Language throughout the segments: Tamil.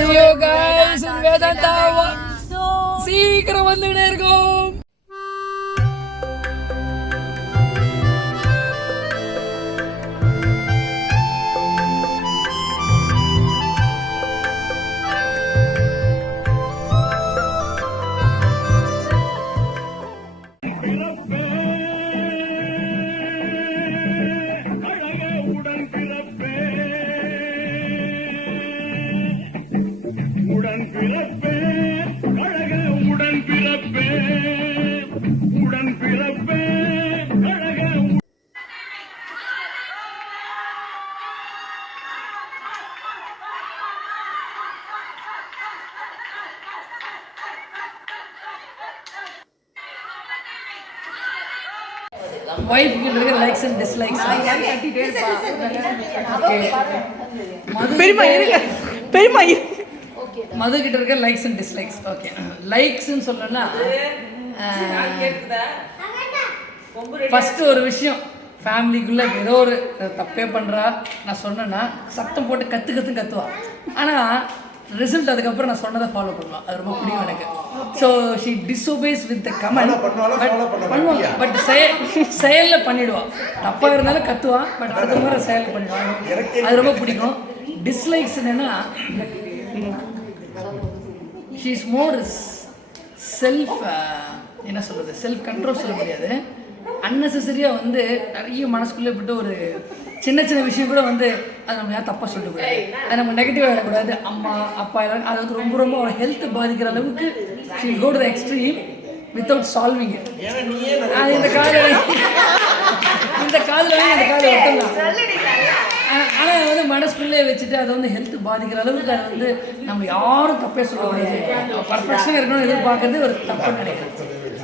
see you guys in Vedanta. சீக்கிரம் வந்துட்டே இருக்கோம். Wife கிட்ட இருக்க லைக்ஸ் அண்ட் டிஸ்லைக்ஸ் பெரியமா மது கிட்ட இருக்க லைக்ஸ் அண்ட் டிஸ்லைக்ஸ். ஓகே, லைக்ஸ்ன்னு சொல்லணும்னா ஃபஸ்ட்டு ஒரு விஷயம், ஃபேமிலிக்குள்ளே ஏதோ ஒரு தப்பே பண்ணுறா நான் சொன்னேன்னா சத்தம் போட்டு கற்றுவா. ஆனால் ரிசல்ட் அதுக்கப்புறம் நான் சொன்னதை ஃபாலோ பண்ணுவான். அது ரொம்ப பிடிக்கும் எனக்கு. So she disobeys with the comment. பண்ணுவாங்க, பட் செயலில் பண்ணிவிடுவான். தப்பாக இருந்தாலும் கற்றுவான், பட் அடுத்த முறை செயலில் பண்ணிடுவான். அது ரொம்ப பிடிக்கும். டிஸ்லைக்ஸ் என்னென்னா ஷீ இஸ் மோர் செல்ஃப், என்ன சொல்கிறது, செல்ஃப் கண்ட்ரோல் சொல்ல முடியாது. அன்னெசரியாக வந்து நிறைய மனசுக்குள்ளே போட்டு ஒரு சின்ன சின்ன விஷயம் கூட வந்து அது நம்ம யாரும் தப்பாக சொல்லக்கூடாது, அது நம்ம நெகட்டிவாக வரக்கூடாது. அம்மா அப்பா எல்லாம் அது வந்து ரொம்ப ரொம்ப அவன் ஹெல்த் பாதிக்கிற அளவுக்கு she will go to the extreme without solving it. இந்த காதில் ஒட்டலாம். ஆனால் வந்து மனசுக்குள்ளே வச்சுட்டு அதை வந்து ஹெல்த் பாதிக்கிற அளவுக்கு அதை வந்து நம்ம யாரும் தப்பே சொல்ல முடியாது. பர்ஃபெக்ஷனாக இருக்கணும்னு எதிர்பார்க்கறது ஒரு தப்பு நினைக்கிறேன்.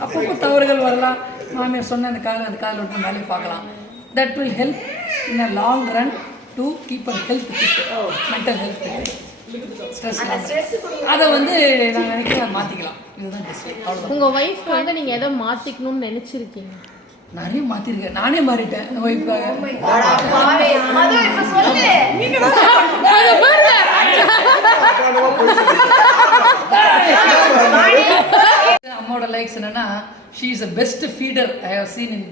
அப்பப்போ தவறுகள் வரலாம். மாமியார் சொன்ன அந்த காதில் விட்டு மேலே பார்க்கலாம். That will help in a long run to keep our health fit, mental health fit, stress. அதை வந்து நான் நினைக்கிறேன் மாற்றிக்கலாம். இதுதான் பெஸ்ட். உங்கள் ஒய்ஃப்க்கு வந்து நீங்கள் எதை மாற்றிக்கணும்னு நினச்சிருக்கீங்க? நிறைய மாற்றிருக்கேன், நானே மாறிட்டேன் ஒய்ஃப்காக. அம்மாவோட லைக்ஸ் என்னன்னா she is the best feeder I have seen in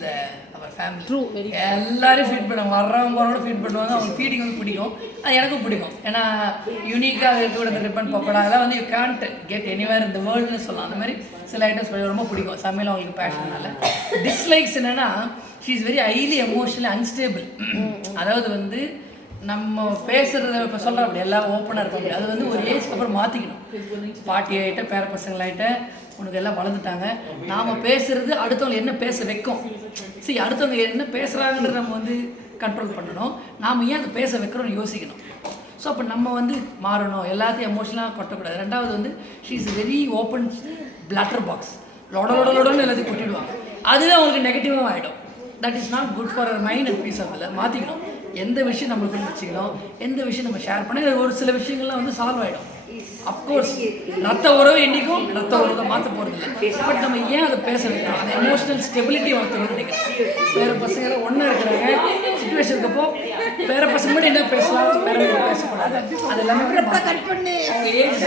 our family. True, very. எல்லாரும் ஃபீட் பண்ணுவாங்க, வர்றவங்களோட ஃபீட் பண்ணுவாங்க. அவங்க ஃபீடிங் வந்து பிடிக்கும், அது எனக்கும் பிடிக்கும். ஏன்னா யூனிக்காக இருக்கக்கூட இந்த ரிப்பன் பக்கோடா அதெல்லாம் வந்து யூ கான்ட் கெட் எனிவேர் இந்த வேர்ல்டுன்னு சொல்லலாம். அந்த மாதிரி சில ஐட்டம்ஸ் ரொம்ப பிடிக்கும். சமையல் அவங்களுக்கு பேஷனால. டிஸ்லைக்ஸ் என்னென்னா she is very highly emotionally unstable. அதாவது வந்து நம்ம பேசுகிறத இப்போ சொல்கிறோம் அப்படி எல்லாம் ஓப்பனாக இருக்க முடியாது. அது வந்து ஒரு ஏஜ்க்கு அப்புறம் மாற்றிக்கணும். பாட்டி ஆகிட்ட பேர பசங்களாகிட்ட உனக்கு எல்லாம் வளர்ந்துட்டாங்க. நாம் பேசுகிறது அடுத்தவங்க என்ன பேச வைக்கும். சரி, அடுத்தவங்க என்ன பேசுகிறாங்கன்றத நம்ம வந்து கண்ட்ரோல் பண்ணணும். நாம் ஏன் அதை பேச வைக்கிறோம்னு யோசிக்கணும். ஸோ அப்போ நம்ம வந்து மாறணும், எல்லாத்தையும் எமோஷனலாக கொட்டக்கூடாது. ரெண்டாவது வந்து she is very open platter box. லொடன்னு எல்லாத்தையும் கொட்டிடுவாங்க. அதுவே அவங்களுக்கு நெகட்டிவாக ஆகிடும். That is not good for her mind and peace of இல்லை. மாற்றிக்கணும். எந்த விஷயம் நம்மளுக்குள்ள வச்சுக்கணும், எந்த விஷயம் நம்ம ஷேர் பண்ணி ஒரு சில விஷயங்கள்லாம் வந்து சால்வ் ஆகிடும். அஃப்கோர்ஸ் ரத்த உறவு என்றைக்கும் ரத்த உறவை மாற்ற போகிறது இல்லை. பட் நம்ம ஏன் அதை பேச வைக்கிறோம், அந்த எமோஷனல் ஸ்டெபிலிட்டி வளர்த்துக்கணும்னு நினைக்கிறேன். வேறு பசங்க ஒன்றா இருக்கிறாங்க சுச்சுவேஷனுக்கு அப்போ வேறு பசங்க மட்டும் என்ன பேசலாம், வேறு பேசக்கூடாது. அது எல்லாமே அவங்க ஏஜ்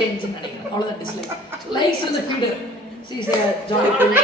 சேஞ்சுன்னு நினைக்கிறேன். அவ்வளோதான் டிஸ்லைக். லைக்ஸ் வந்து feeder. She is a jollyful.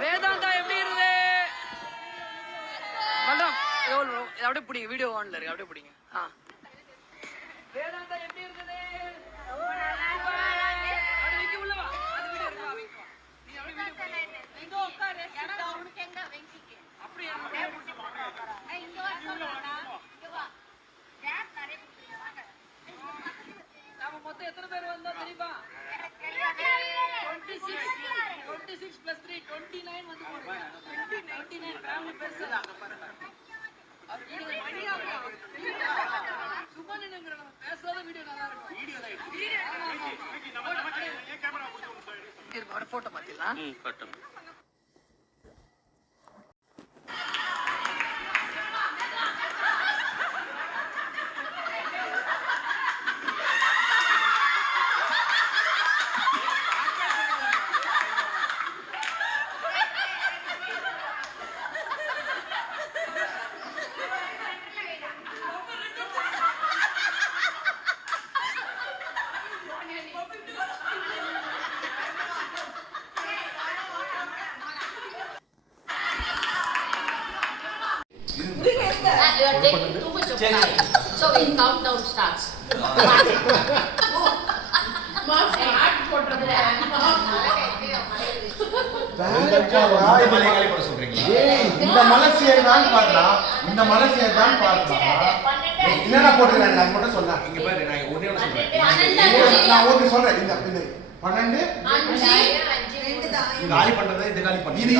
Vedantha எப்படி இருக்குது? அப்படியே பிடிங்க, வீடியோ ஆன்ல இருக்கு, அப்படியே பிடிங்க. வேதாந்தா எப்படி இருக்குது? நம்ம மொத்தம் எத்தனை பேர் வந்தோம் தெரியுமா? 26 போட்டோ பார்த்துக்கலாம். You are taking too much of time. So when countdown starts. இந்த மலசியர் தான் பார்க்கலாம். இந்த மலசியர் தான் பார்க்கலாம். என்னென்ன போட்டுருக்காங்க அது மட்டும் சொன்னா. இங்க பாரு நான் ஒண்ணே ஒண்ணு சொல்றேன். நான் ஒண்ணு சொல்றேன். இந்த 12 5 காலி பண்றதா இது காலி பண்ணு. இது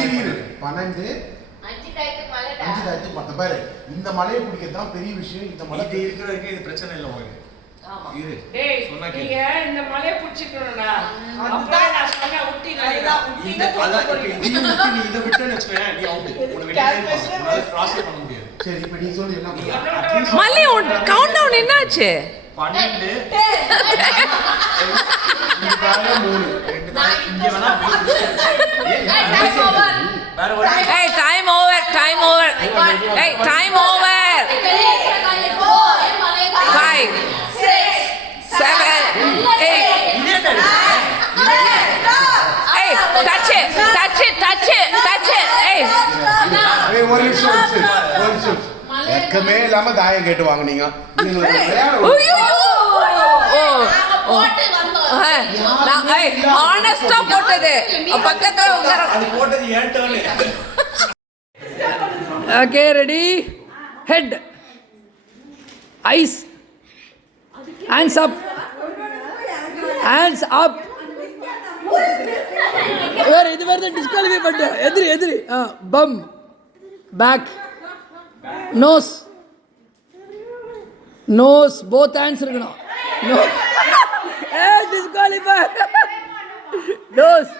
12 5 டயத்துக்கு மத்த பாரு. இந்த மலையை பிடிக்கிறது தான் பெரிய விஷயம். இந்த மலை இருக்கிறதுக்கு இது பிரச்சனை இல்ல உங்களுக்கு. ஆமா. இரு. டேய் நீங்க இந்த மலையை பிடிச்சிக்கணும்டா. அப்பதான் நான் சொன்ன ஊட்டிங்க. இந்த நீ இத விட்டு வெச்சுவேன். நீ அவுட். உன வெளியே கிராஸ் பண்ண முடியாது. சரி இப்ப நீ சொல்லு என்ன மல்லி கவுண்ட் டவுன் என்னாச்சு 12 இந்த தால 3 ரெண்டு தான் இங்க வேணா Hey, time over. Hey, time over. 5 7 8 Hey, touch it. Hey. ஒரு நிமிஷம். எக்கமே இல்லாம தாயம் கேட்டு வாங்குனீங்க. நீங்க ஆனஸ்டா போட்டது பக்கத்துல அது போட்டது ஏன் turn. Okay ready. Head eyes hands up இது வேறு டிஸ்குவாலிஃபை பண்ணிட்டு எதிரி bum back nose both hands இருக்கணும். டிஸ்குவாலிஃபை. நோஸ்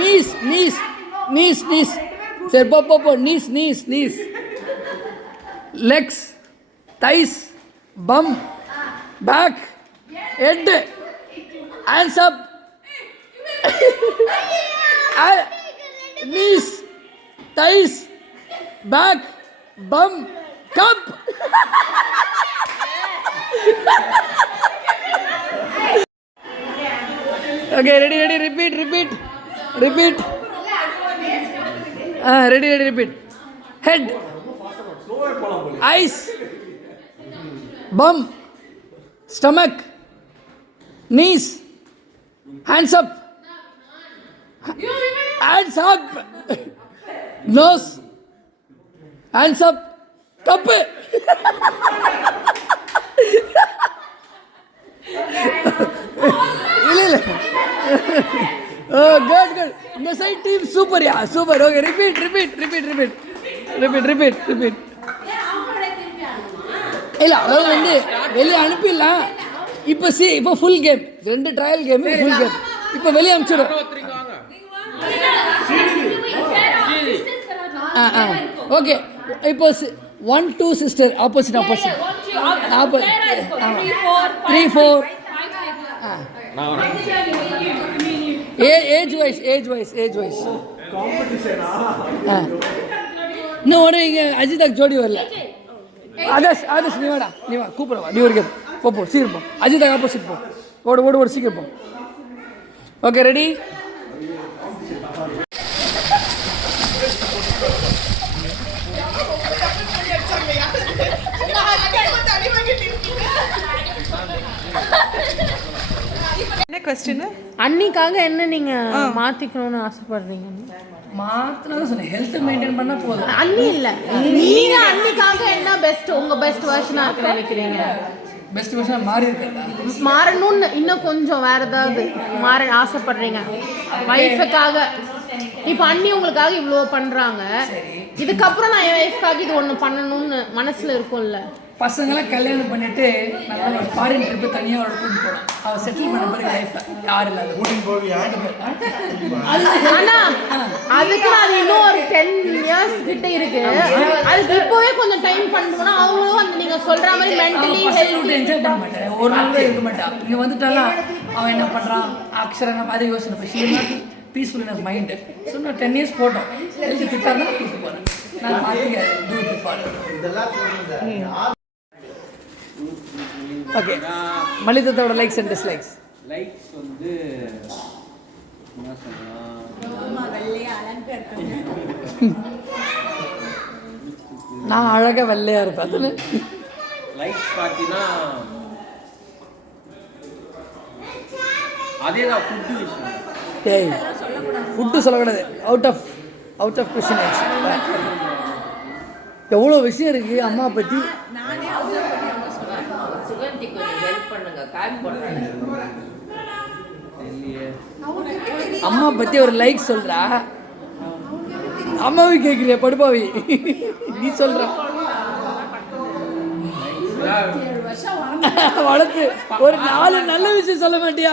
நீஸ் சரி போ knees legs thighs bum back head hands up knees thighs back bum cup. Okay, ready, repeat. Repeat. Repeat. Head, eyes, bum, stomach, knees, hands up, nose, hands up, cup. Oh, good. The side team super. Okay, repeat. இல்ல அதாவது வந்து வெளியே அனுப்பிடலாம். இப்போ full game 2 trial game full game. இப்போ வெளியே அனுப்பிச்சிடும். ஓகே இப்போ 1 2 சிஸ்டர் ஆப்போசிட் 3 4 ஏஜ் வைஸ் இன்னும் ஒரு இங்கே அஜிதாக்கு ஜோடி வரல. ஆதர்ஷ் நீ வா கூப்பிடவா நீ ஒரு கேம் போ சீக்கிரம் போ. அஜிதாக்கு ஆப்போசிட் போ. ஓடு சீக்கிரம் போ. Okay ready. என்ன क्वेश्चन அன்னிக்காக என்ன நீங்க மாத்திக்கணும்னு ஆசைப்படுறீங்க? மாத்தினது சொன்னேன் ஹெல்த் மெயின்டைன் பண்ணா போதும். அன்னி இல்ல நீங்க அன்னிக்காக என்ன பெஸ்ட் உங்க பெஸ்ட் வெர்ஷனா இருக்க நினைக்கிறீங்க? பெஸ்ட் விஷயம் மாறி இருக்கா? மாறணும்னு இன்னும் கொஞ்சம் வேற ஏதாவது மாற ஆசைப்படுறீங்க வைஃபுக்காக? இப்போ அண்ணி உங்களுக்காக இவ்வளோ பண்றாங்க, இதுக்கப்புறம் நான் என் வைஃப்காக இது ஒன்று பண்ணணும்னு மனசுல இருக்கும்ல? பசங்களாம் கல்யாணம் பண்ணிட்டு நல்லா ஒரு ஃபாரின் ட்ரிப்பு தனியாக அவரோட கூட்டிட்டு போகலாம். அவள் செட்டில் பண்ண பிறகு லைஃப்பில் யாரும் இல்லாத கூட்டின்னு போவியா? ஆனா அதுக்கு அது இன்னும் ஒரு 10 years கிட்ட இருக்கு. அதுக்கு இப்போவே கொஞ்சம் டைம் பண்ணோம்னா அவங்களும் அந்த நீங்க சொல்ற மாதிரி மென்டலி ஹெல்த் என்ஜாய் பண்ண மாட்டேன். ஒரு நாள் கூட இருக்க மாட்டான். இங்கே வந்துட்டாலாம் அவன் என்ன பண்ணுறான் அக்ஷரங்க மாதிரி யோசனை போய் பீஸ்ஃபுல் இன் மைண்டு. ஸோ நான் 10 years போட்டோம். ஹெல்த் ஃபிட்டாக இருந்தால் கூப்பிட்டு போகிறேன். நான் மாற்றிக்க டூ ஃபார். ஓகே, மலிதத்தோட லைக்ஸ் அண்ட் டிஸ்லைக்ஸ். லைக்ஸ் வந்து என்ன சொல்லலாம், நான் அழகாக வெள்ளையாக இருப்பேன். அதில் லைக்ஸ் பார்த்தீங்கன்னா அதே தான் ஃபுட்டு விஷயம். டேய் ஃபுட்டு சொல்லக்கூடாது. அவுட் ஆஃப் கொஸ்டின் ஆச்சு. எவ்வளோ விஷயம் இருக்குது அம்மா பற்றி. அம்மா பற்றி ஒரு லைக் சொல்கிறா, அம்மாவை கேட்குறியா படுப்பாவி? நீ சொல்கிற வளர்த்து ஒரு 4 நல்ல விஷயம் சொல்ல மாட்டியா?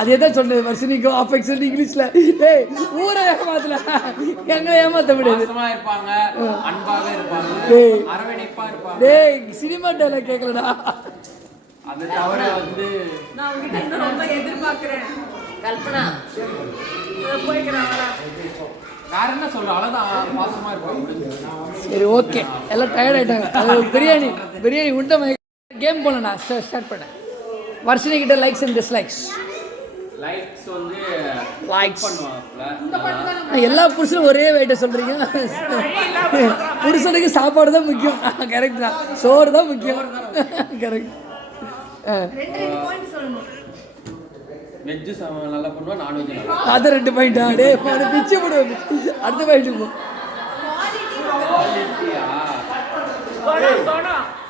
அதே தான் சொன்னது வர்ஷினிக்கும் அஃபெக்ஷன் இங்கிலீஷில். டேய் ஊரை ஏமாத்தல, எங்களை ஏமாற்ற முடியாது. டேய் சினிமா டைலாக் கேட்கலடா. அது தவிர வந்து நான் உங்ககிட்ட இன்னும் ரொம்ப எதிர்பார்க்கிறேன். கல்பனா வேற என்ன சொல்ல, அவ்வளோதான் பாசமா இருப்பாங்க. சரி ஓகே, எல்லாம் டயர்ட் ஆகிட்டாங்க. அது பிரியாணி உண்டை கேம் போனேன். நான் ஸ்டார்ட் பண்ணேன். வர்ஷினி கிட்ட லைக்ஸ் அண்ட் டிஸ்லைக்ஸ். லைக்ஸ் வந்து லைக்ஸ் பண்ணுவாங்க. எல்லா புருஷனும் ஒரே வெயிட்ட சொல்றீங்க. புருஷனுக்கு சாப்பாடு தான் முக்கியம். கரெக்ட் தான், சோறு தான் முக்கியம். கரெக்ட். வெஜ்ஜு நல்லா பண்ணுவா, நான்வெஜ் அது 2 பாயிண்டா? டே பிச்சு போடுவேன். அடுத்த பாயிண்ட் போ.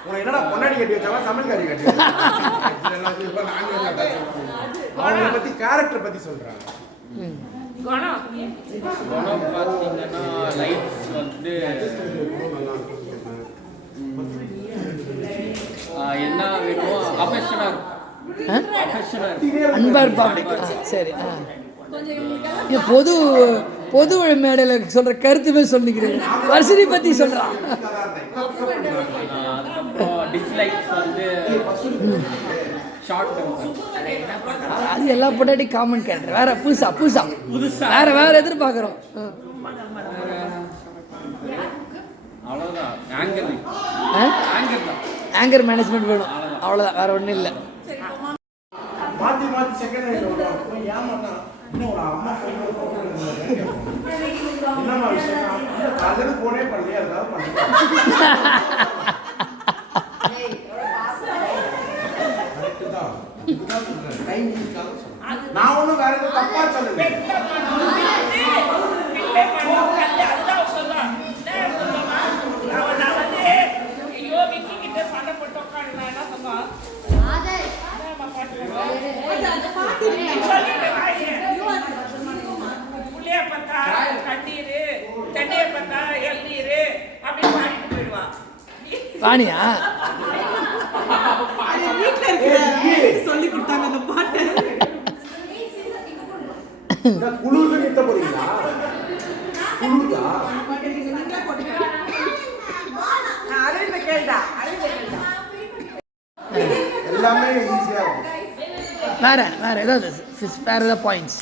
உனக்கு என்னடா பொன்னாடி கட்டி வச்சாவா சமையல்காரி கட்டி அவங்கள பத்தி கேரக்டர் பத்தி சொல்றாங்க. குணம் பார்த்தீங்கன்னா லைட்ஸ் வந்து என்ன வேணுமோ அஃபெக்ஷனாக இருக்கும். அன்பா இருப்பாங்க. சரி. பொது மேடையில் சொல்ற கருத்துமே சொல்லிக்கிறேன். வர்ஷினி பத்தி சொல்றான். டிஸ்லைக்ஸ் வந்து ஷார்ட் அது எல்லா பொட்டாட்டி காமன் கேரக்டர். வேற புதுசா வேற எதிர்பார்க்குறோம். அவ்வளோதான். ஆங்கர் மேனேஜ்மெண்ட் வேணும், அவ்வளோதான், வேற ஒன்றும் இல்லை. மாத்தி செகண்ட் ஹேண்ட் போய் ஏமாத்தா இன்னும் ஒரு அம்மா என்னம்மா விஷயம் காலையில் போனே பண்ணலையே அதாவது நான் ஒன்றும் வேற எதுவும் தப்பா சொல்லுங்க. வாணியா சொல்லி கொடுத்தாங்க அந்த பாட்டு. குளிர்ல நிறுத்த போறீங்களா? குளிர்தா எல்லாமே ஈஸியா இருக்கும். வேற ஏதாவது பாயிண்ட்ஸ்?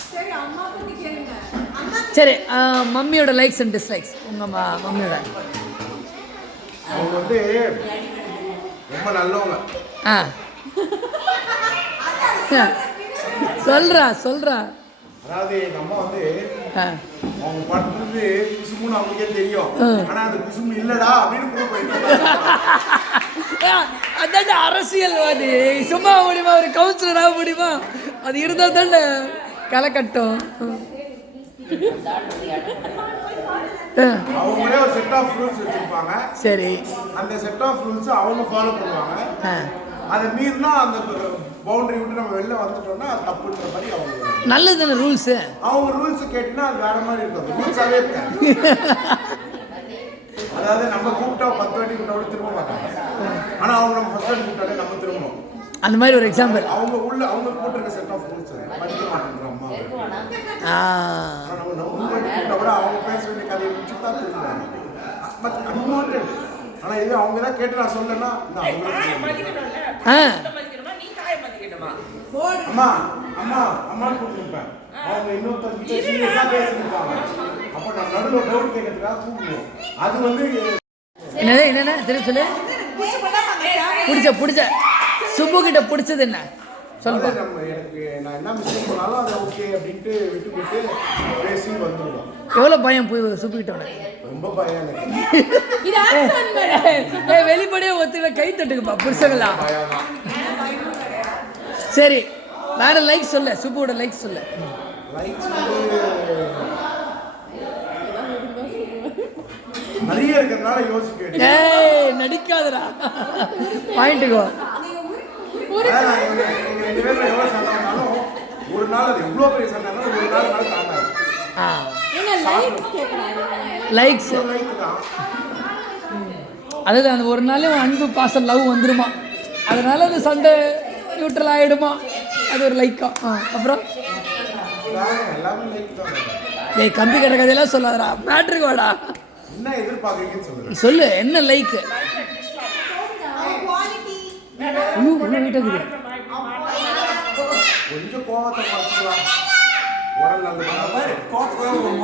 சரி, மம்மியோட லைக்ஸ் அண்ட் டிஸ்லைக்ஸ். உங்க மம்மியோட அவங்க வந்து ரொம்ப நல்லவங்க. சொல்றா. அதாவது எங்க அம்மா வந்து அவங்க பண்றது குசுமுன்னு அவங்களுக்கே தெரியும். ஆனா அது குசுமு இல்லடா அப்படின்னு ப்ரூவ் பண்ணிட்டாங்க. அதான் அரசியல்வாதி. சும்மா முடியுமா? ஒரு கவுன்சிலராக முடியுமா? அது இருந்தால் தானே களை கட்டும். அவங்களே ஒரு செட் ஆஃப் ரூல்ஸ் வச்சிருப்பாங்க. சரி, அந்த செட் ஆஃப் ரூல்ஸ் அவங்க ஃபாலோ பண்ணுவாங்க. அதை மீறினா அந்த பவுண்டரி விட்டு நம்ம வெளில வந்துட்டோம்னா அது தப்புன்ற மாதிரி அவங்க நல்லது தானே ரூல்ஸு. அவங்க ரூல்ஸை கேட்டினா அது வேற மாதிரி இருக்கும். ரூல்ஸாகவே இருக்காது. அதாவது நம்ம கூப்பிட்டா 10 வாட்டி கூப்பிட்டா திரும்ப மாட்டாங்க. ஆனால் அவங்க நம்ம ஃபர்ஸ்ட் வாட்டி கூப்பிட்டாலே நம்ம திரும்பணும். அந்த மாதிரி ஒரு எக்ஸாம்பிள். அவங்க போட்டிருக்க செட் ஆஃப் ரூல்ஸ் படிக்க மாட்டேங்கிற அம்மா. நம்ம கூப்பிட்டா கூட அவங்க பேச வேண்டிய கதையை முடிச்சுட்டு தான் திரும்புவாங்க. But unwanted. ஆனால் இது அவங்க தான் கேட்டு நான் சொல்லலைன்னா அம்மா அம்மா அம்மான்னு கூப்பிட்டுருப்பேன். அவங்க இன்னொருத்தர் சீரியஸாக பேசியிருப்பாங்க. அப்போ நான் நடுவில் டவுட் கேட்கறதுக்காக கூப்பிடுவோம். அது வந்து என்னென்ன தெரியும் சொல்லு. பிடிச்ச சுப்பு கிட்ட பிடிச்சது என்ன சொல்லுங்க. நம்ம எனக்கு நான் என்ன மிஸ்டேக் பண்ணாலும் அதை ஓகே அப்படின்ட்டு விட்டு விட்டு பேசி வந்துடுவோம். எவ்வளோ பயம் போய் சுப்பு கிட்ட உனக்கு? ரொம்ப பயம் எனக்கு. வெளிப்படையே ஒத்துக்கிற கை தட்டுக்குப்பா புருஷங்களா. சரி வேற லைக் சொல்ல. சுப்புவோட லைக் சொல்ல. லைக்ஸ் நிறைய இருக்கிறதுனால யோசிக்க வேண்டியது. நடிக்காதடா பாயிண்ட்டுக்கோ. எங்க 2 பேரும் எவ்வளோ சண்டை வந்தாலும் ஒரு நாள் அது எவ்வளோ பெரிய சண்டைனாலும் ஒரு நாள் தாண்டாது. லைக்ஸ் லைக் தான். அதாவது அந்த ஒரு நாளே அன்பு பாசம் லவ் வந்துருமா, அதனால அந்த சண்டை நியூட்ரல் ஆகிடுமா, அது ஒரு லைக்கா. அப்புறம் எல்லாமே லைக் தான். டேய் கம்பி கட்ட கதையெல்லாம் சொல்லாதடா, மேட்ருக்கு வாடா. என்ன எதிர்பார்க்குறீங்கன்னு சொல்லுங்க. சொல்லு என்ன லைக். கொஞ்சம் கோவத்தை குறைச்சிக்கலாம். உடல் நலத்துக்காகவும்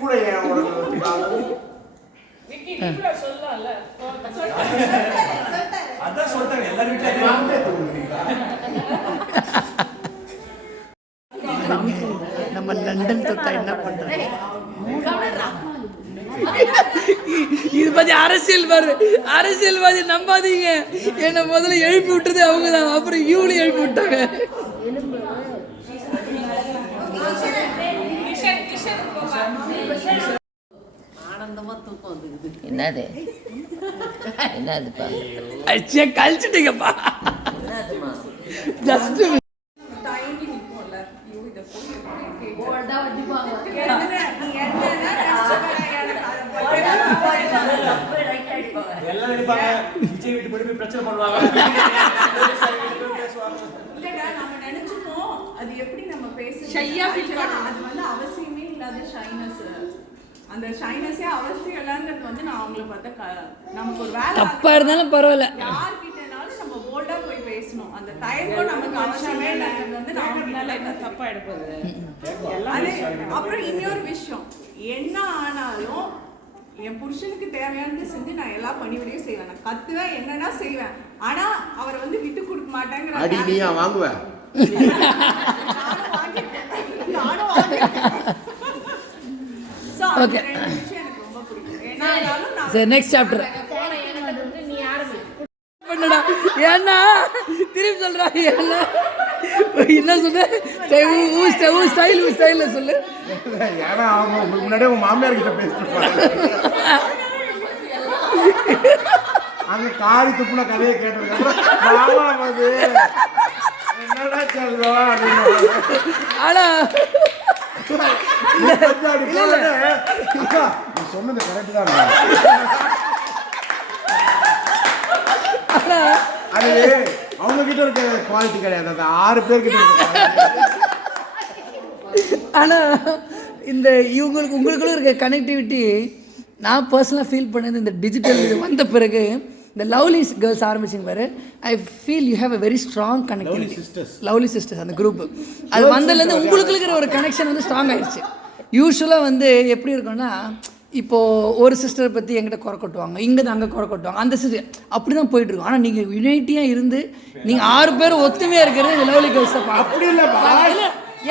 கூட என் உடல் நலத்துக்காகவும் நம்ம லண்டன் தொட்டா என்ன பண்றோம். இது பத்தி அரசியல்வாதி நம்பாதீங்க. என்ன முதல்ல எழுப்பி விட்டது அவங்க தான், அப்புறம் இவளை எழுப்பி விட்டாங்க. என்னது என்னதுப்பா கழிச்சுட்டீங்கப்பா. ஜஸ்ட் எல்லாம் நினைப்பாங்க விஜய் வீட்டு போய் பிரச்சனை பண்ணுவாங்க. நம்ம நினைச்சுப்போம் அது எப்படி நம்ம அது வந்து அவசியமே இல்லாத ஷைனஸ். அந்த ஷைனஸே அவசியம் இல்லைன்றது வந்து நான் அவங்கள பார்த்தா நமக்கு ஒரு வேலை தப்பா இருந்தாலும் பரவாயில்ல, யார்கிட்டனாலும் நம்ம போல்டா போய் பேசணும். அந்த தயக்கம் நமக்கு அவசியமே இல்லைன்றது வந்து அவங்களால என்ன தப்பா எடுப்பது. அப்புறம் இன்னொரு விஷயம், என்ன ஆனாலும் என் புருஷனுக்கு தேவையானது செஞ்சு நான் எல்லா பணிவிடையும் செய்வேன். நான் கத்துவேன், என்னன்னா செய்வேன். ஆனா அவரை வந்து விட்டு கொடுக்க மாட்டேங்கிற. அடி நீயா வாங்குவேன். ஓகே சரி நெக்ஸ்ட் சாப்டர் பண்ணுடா. ஏன்னா திருப்பி சொல்றா என்ன சொன்ன ஸ்டைல் சொல்லு. ஏன்னா அவங்க முன்னாடியே உங்க மாமியார் கிட்ட பேசிட்டு அங்க காரி துப்புன கதையை கேட்டதுக்கு என்னடா சொல்றோம் அப்படின்னு. ஆனா சொன்னது கரெக்ட் தான். அது அவங்க கிட்ட இருக்க குவாலிட்டி கிடையாது, அந்த 6 பேர்கிட்ட இருக்க. ஆனா இந்த உங்களுக்குள்ள இருக்க கனெக்டிவிட்டி நான் பர்சனலாக ஃபீல் பண்ணது இந்த டிஜிட்டல் இது வந்த பிறகு, இந்த லவ்லி கேர்ள்ஸ் ஆரம்பிச்சிங்க பாரு, I feel you have a very strong connectivity. Lovely sisters அந்த குரூப் அது வந்ததுலேருந்து உங்களுக்கு இருக்கிற ஒரு கனெக்ஷன் வந்து ஸ்ட்ராங் ஆயிடுச்சு. யூஸ்வலாக வந்து எப்படி இருக்கும்னா, இப்போது ஒரு சிஸ்டரை பற்றி எங்கிட்ட குறை கொட்டுவாங்க, இங்கே அங்கே குறை கொட்டுவாங்க, அந்த சிஸ்டர் அப்படி தான் போயிட்டுருக்கோம். ஆனால் நீங்கள் யுனைட்டியாக இருந்து நீங்கள் 6 பேர் ஒத்துமையாக இருக்கிறது இந்த லவ்லி கேர்ள்ஸ் தான். அப்படி இல்லை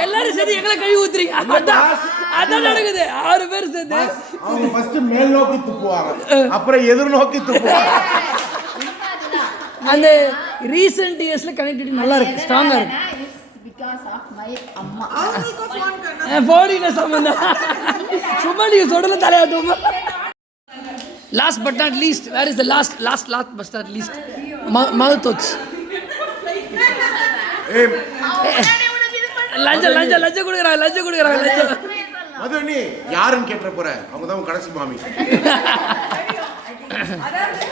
எல்லாரும் சேர்ந்து எங்களை கழுவி ஊத்துறீங்க, அதான் நடக்குது. 6 பேர் சேர்ந்து அவங்க ஃபர்ஸ்ட் மேல் நோக்கி துப்புவாங்க, அப்புறம் எதிர் நோக்கி துப்புவாங்க. அந்த ரீசெண்ட் இயர்ஸ்ல கனெக்டிவிட்டி நல்லா இருக்கு, ஸ்ட்ராங்கா இருக்கு. because of my அம்மா. ஃபோன் என்ன சம்பந்தம்? சும்மா நீங்க சொல்றல தலையாட்டுமா. Last but not least, where is the last but not least? Mouth ஒட்ஸ். லஞ்சம் கொடுக்குறாங்க. அது நீ யாருன்னு கேட்ட போற, அவங்க தான் கடைசி மாமி. அதாவது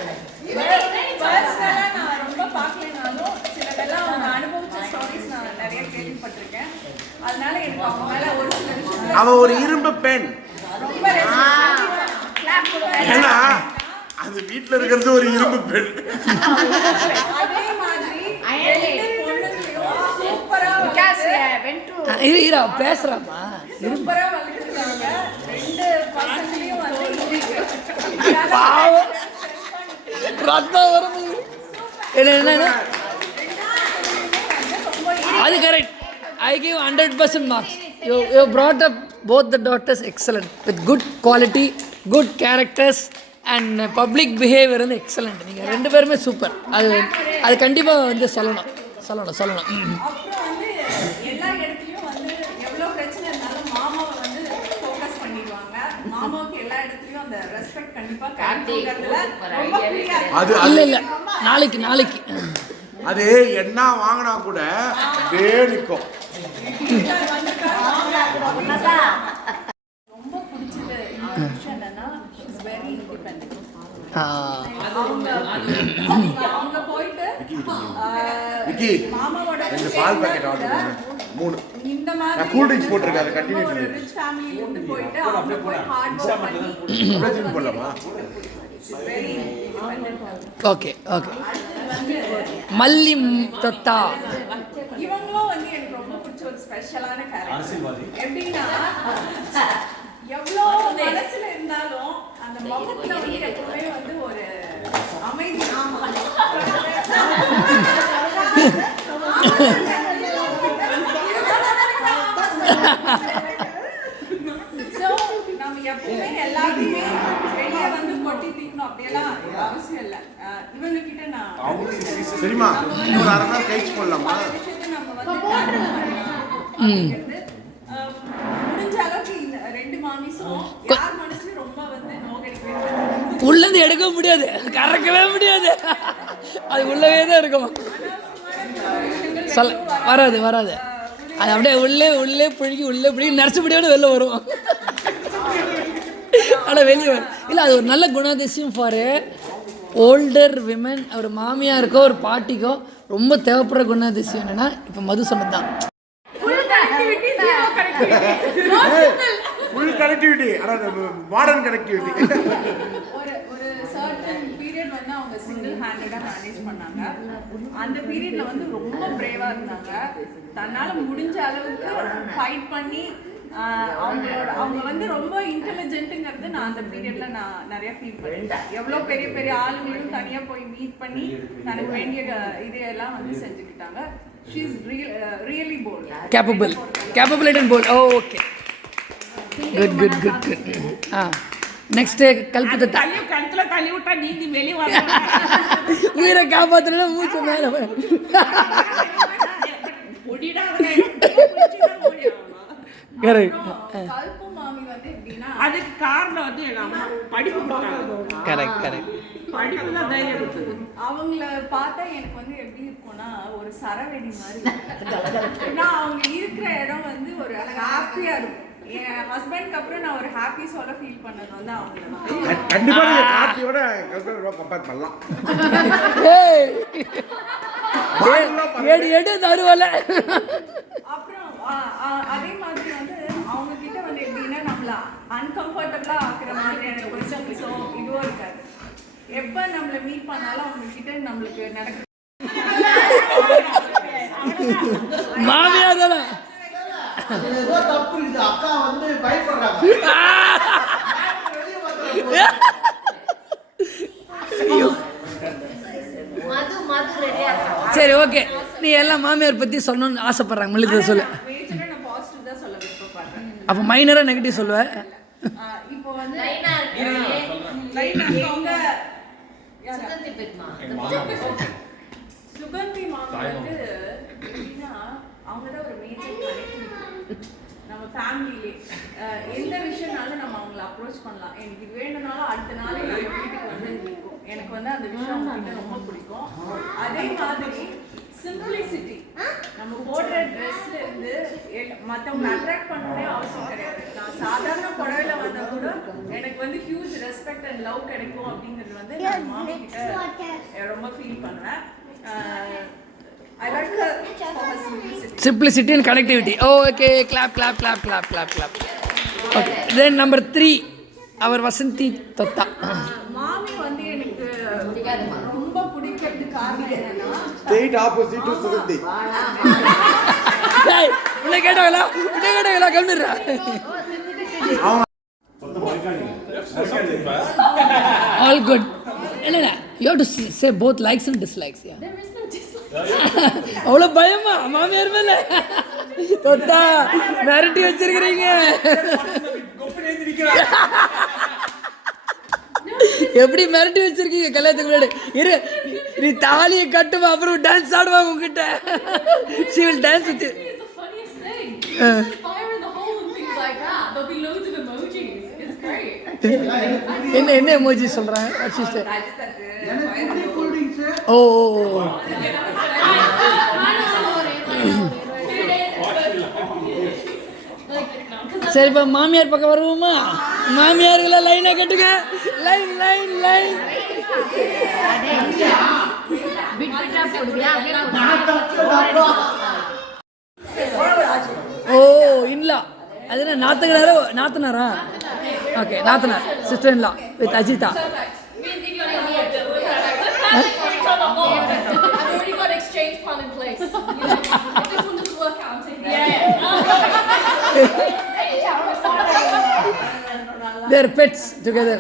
பர்சனலா நான் ரொம்ப பார்க்கலனாலும் சிலதெல்லாம் அவங்க அனுபவிச்ச ஸ்டோரிஸ் நான் நிறைய கேள்விப்பட்டிருக்கேன். அதனால எனக்கு அவங்க மேல ஒரு சில விஷயத்துல அவ ஒரு இரும்பு பெண். ரொம்ப ஏன்னா அது வீட்டுல இருக்கிறது ஒரு இரும்பு பெண். அதே மாதிரி ரெண்டு பொண்ணுங்களையும் சூப்பரா இரா பேசுறாமா, சூப்பரா வளர்த்துருக்காங்க. ரெண்டு பசங்களையும் வந்து பாவம் ரத்தம் வரும். என்ன அது correct. I give 100% marks. You brought up both the daughters excellent with good quality, good characters and public behavior and excellent. நீங்க ரெண்டு பேருமே சூப்பர். அது கண்டிப்பா வந்து சொல்லணும். அப்புறம் வந்து எல்லா இடத்துலயும் வந்து எவ்வளவு பிரச்சனை இருந்தாலும் மாமாவை வந்து ஃபோக்கஸ் பண்ணிடுவாங்க. மாமாவுக்கு எல்லா இடத்துலயும் அந்த ரெஸ்பெக்ட் கண்டிப்பா காட்டுறதுல ரொம்ப clear. அது இல்ல நாளைக்கு அது என்ன வாங்கினா கூட அப்படியே நிற்கும். ரொம்ப பிடிச்சது இந்த விஷயம் என்னன்னா இஸ் வெரி இண்டிபெண்டன்ட். அவங்க போயிட்டு விக்கி மாமாவோட ரெண்டு பால் பாக்கெட் ஆர்டர் பண்ணு. 3 இந்த மாதிரி நான் கூல் ட்ரிங்க்ஸ் போட்டுருக்கேன், அதை கண்டினியூ ஒரு பண்ணு. ரிச் ஃபேமிலில இருந்து போயிட்டு அவங்க போய் ஹார்ட் ஒர்க் பண்ணி அப்படியே திரும்பி போடலாமா? Very independent. ஓகே மல்லி தொட்டா. இவங்களும் வந்து எனக்கு ரொம்ப பிடிச்ச ஒரு ஸ்பெஷலான கேரக்டர். எப்படின்னா எவ்வளோ மனசுல இருந்தாலும் அந்த முகத்துல வந்து எப்பவுமே வந்து ஒரு அமைதி. So, நம்ம எப்பவுமே எல்லாத்தையுமே வெளியே வந்து கொட்டி தீக்கணும் அப்படியெல்லாம் அவசியம் இல்லை. இவங்க கிட்ட நான் சரிம்மா, ஒரு அரை நாள் கழிச்சு போடலாமா? நம்ம வந்து அப்படிங்கிறது முடிஞ்ச அளவுக்கு இந்த ரெண்டு மாமிஸும் யார் மனசுலயும் ரொம்ப வந்து நோகடிக்கவே உள்ளேருந்து எடுக்க முடியாது, கறக்கவே முடியாது, அது உள்ளவே தான் இருக்கும். வராது அது அப்படியே உள்ளே பிடிக்கி நரைச்சு முடியாது வெளில வரும். ஆனால் வெளியே வரும். இல்லை, அது ஒரு நல்ல குணாதிசயம் ஃபார் ஓல்டர் விமன். ஒரு மாமியாருக்கோ ஒரு பாட்டிக்கோ ரொம்ப தேவைப்படுற குணாதிசயம் என்னன்னா, இப்போ மது சொன்னது தான். ஃபுல் கனெக்டிவிட்டி, அதாவது மாடர்ன் கனெக்டிவிட்டி. ஒரு சர்டன் பீரியட் வந்து அவங்க சிங்கிள் ஹேண்டடா மேனேஜ் பண்ணாங்க. அந்த பீரியட்ல வந்து ரொம்ப பிரேவா இருந்தாங்க. தன்னால முடிஞ்ச அளவுக்கு ஃபைட் பண்ணி அவங்க வந்து ரொம்ப இன்டெலிஜென்ட்ங்கிறது நான் அந்த பீரியட்ல நான் நிறைய ஃபீல் பண்ணிட்டேன். எவ்வளோ பெரிய ஆளுங்களையும் தனியா போய் மீட் பண்ணி தனக்கு வேண்டிய இதையெல்லாம் வந்து செஞ்சுக்கிட்டாங்க. She is really bold. Capable and bold. Oh, okay. Good. Next கல்பத்தை கழுத்துல தள்ளி விட்டா நீந்தி வெளியே வர உயிரை காப்பாத்துறதுல மூச்சு மேல கல்பு மாமி வந்து எப்படின்னா அதுக்கு காரணம் வந்து எங்க அம்மா படிப்பு கொடுத்தாங்க. கரெக்ட் படிப்பு தான் தைரியம் கொடுத்தது. அவங்கள பார்த்தா எனக்கு வந்து எப்படி இருக்கும்னா ஒரு சரவெடி மாதிரி. ஏன்னா அவங்க இருக்கிற இடம் வந்து ஒரு ஹாப்பியா இருக்கும். என் ஹஸ்பண்ட்க்கு அப்புறம் நான் ஒரு ஹாப்பி சோல ஃபீல் பண்ணது வந்து அவங்க. கண்டிப்பா நீங்க கார்த்தியோட கல்பனோட கம்பேர் பண்ணலாம். ஏடு தருவல. அப்புறம் அதே மாதிரி வந்து அவங்க கிட்ட வந்து எப்படின்னா நம்மள அன்கம்ஃபர்டபுளா ஆக்குற மாதிரியான கொஸ்டின்ஸோ இதுவோ இருக்காது. எப்ப நம்மள மீட் பண்ணாலும் அவங்க கிட்ட நம்மளுக்கு நடக்க மாமியார் தானே. ஏதோ தப்பு இருக்குது, அக்கா வந்து பயப்படுறாங்க. சரி, ஓகே. நீ எல்லாம் மாமியார் பத்தி சொல்லணும்னு ஆசைப்படுறாங்க. மல்லிகா சொல்லு. நான் பாசிட்டிவ் தான் சொல்ல விருப்பப்படுறேன். அப்போ மைனரா நெகட்டிவ் சொல்லுவேன். இப்போ வந்து லைனா அவங்க சுகந்தி மாமி வந்து எப்படின்னா அவங்க தான் ஒரு மேஜர் கனெக்டிவிட்டி. நம்ம ஃபேமிலியிலே எந்த விஷயம்னாலும் நம்ம அவங்கள அப்ரோச் பண்ணலாம். எனக்கு இது வேணும்னாலும் அடுத்த நாள் நம்ம வீட்டுக்கு வந்து இருக்கும். எனக்கு வந்து அந்த விஷயம் அவங்ககிட்ட ரொம்ப பிடிக்கும். அதே மாதிரி சிம்பிளிசிட்டி, நம்ம போடுற ட்ரெஸ்ல இருந்து மற்றவங்க அட்ராக்ட் பண்ணவே அவசியம் கிடையாது. நான் சாதாரண புடவையில வந்தா கூட எனக்கு வந்து ஹியூஜ் ரெஸ்பெக்ட் அண்ட் லவ் கிடைக்கும் அப்படிங்கிறது வந்து நான் மாமி கிட்ட ரொம்ப ஃபீல் பண்ணுவேன். I like her for her simplicity. Simplicity and connectivity. Oh, okay. Clap. Okay. Then number 3, our Vasanthi Totta. மாமி வந்து எனக்கு ரொம்ப பிடிக்கிறதுக்கு காரணம் என்னன்னா straight opposite to Suganthi. Hey, உன்னை கேட்டாங்களா கம்மிடுறா. All good. இல்ல you have to say both likes and dislikes. Yeah. There is no dislike. அவ்வளோ பயமா மாமியார் மேல? தொத்தா மிரட்டி வச்சிருக்கிறீங்க. எப்படி மிரட்டி வச்சிருக்கீங்க கல்யாணத்துக்கு முன்னாடி? இரு நீ தாலியை கட்டுவா அப்புறம் டான்ஸ் ஆடுவாங்க உங்ககிட்ட. She will dance with you. It's the funniest thing. There's fire in the hole and things like that. There'll be loads of emojis. It's great. என்ன எமோஜி சொல்றாங்க? What she said? ஓ சரிப்பா மாமியார் பக்கம் வருவோமா? மாமியார்களை லைனை கட்டுங்க. லைன் ஓ இன்லா அது என்ன நாத்தனாரா? ஓகே நாத்தனார் sister in law with Ajitha. Me and Divya are going to work I've already got an exchange plan in place. You know, if this one doesn't work out, I'm taking it. They are pets together.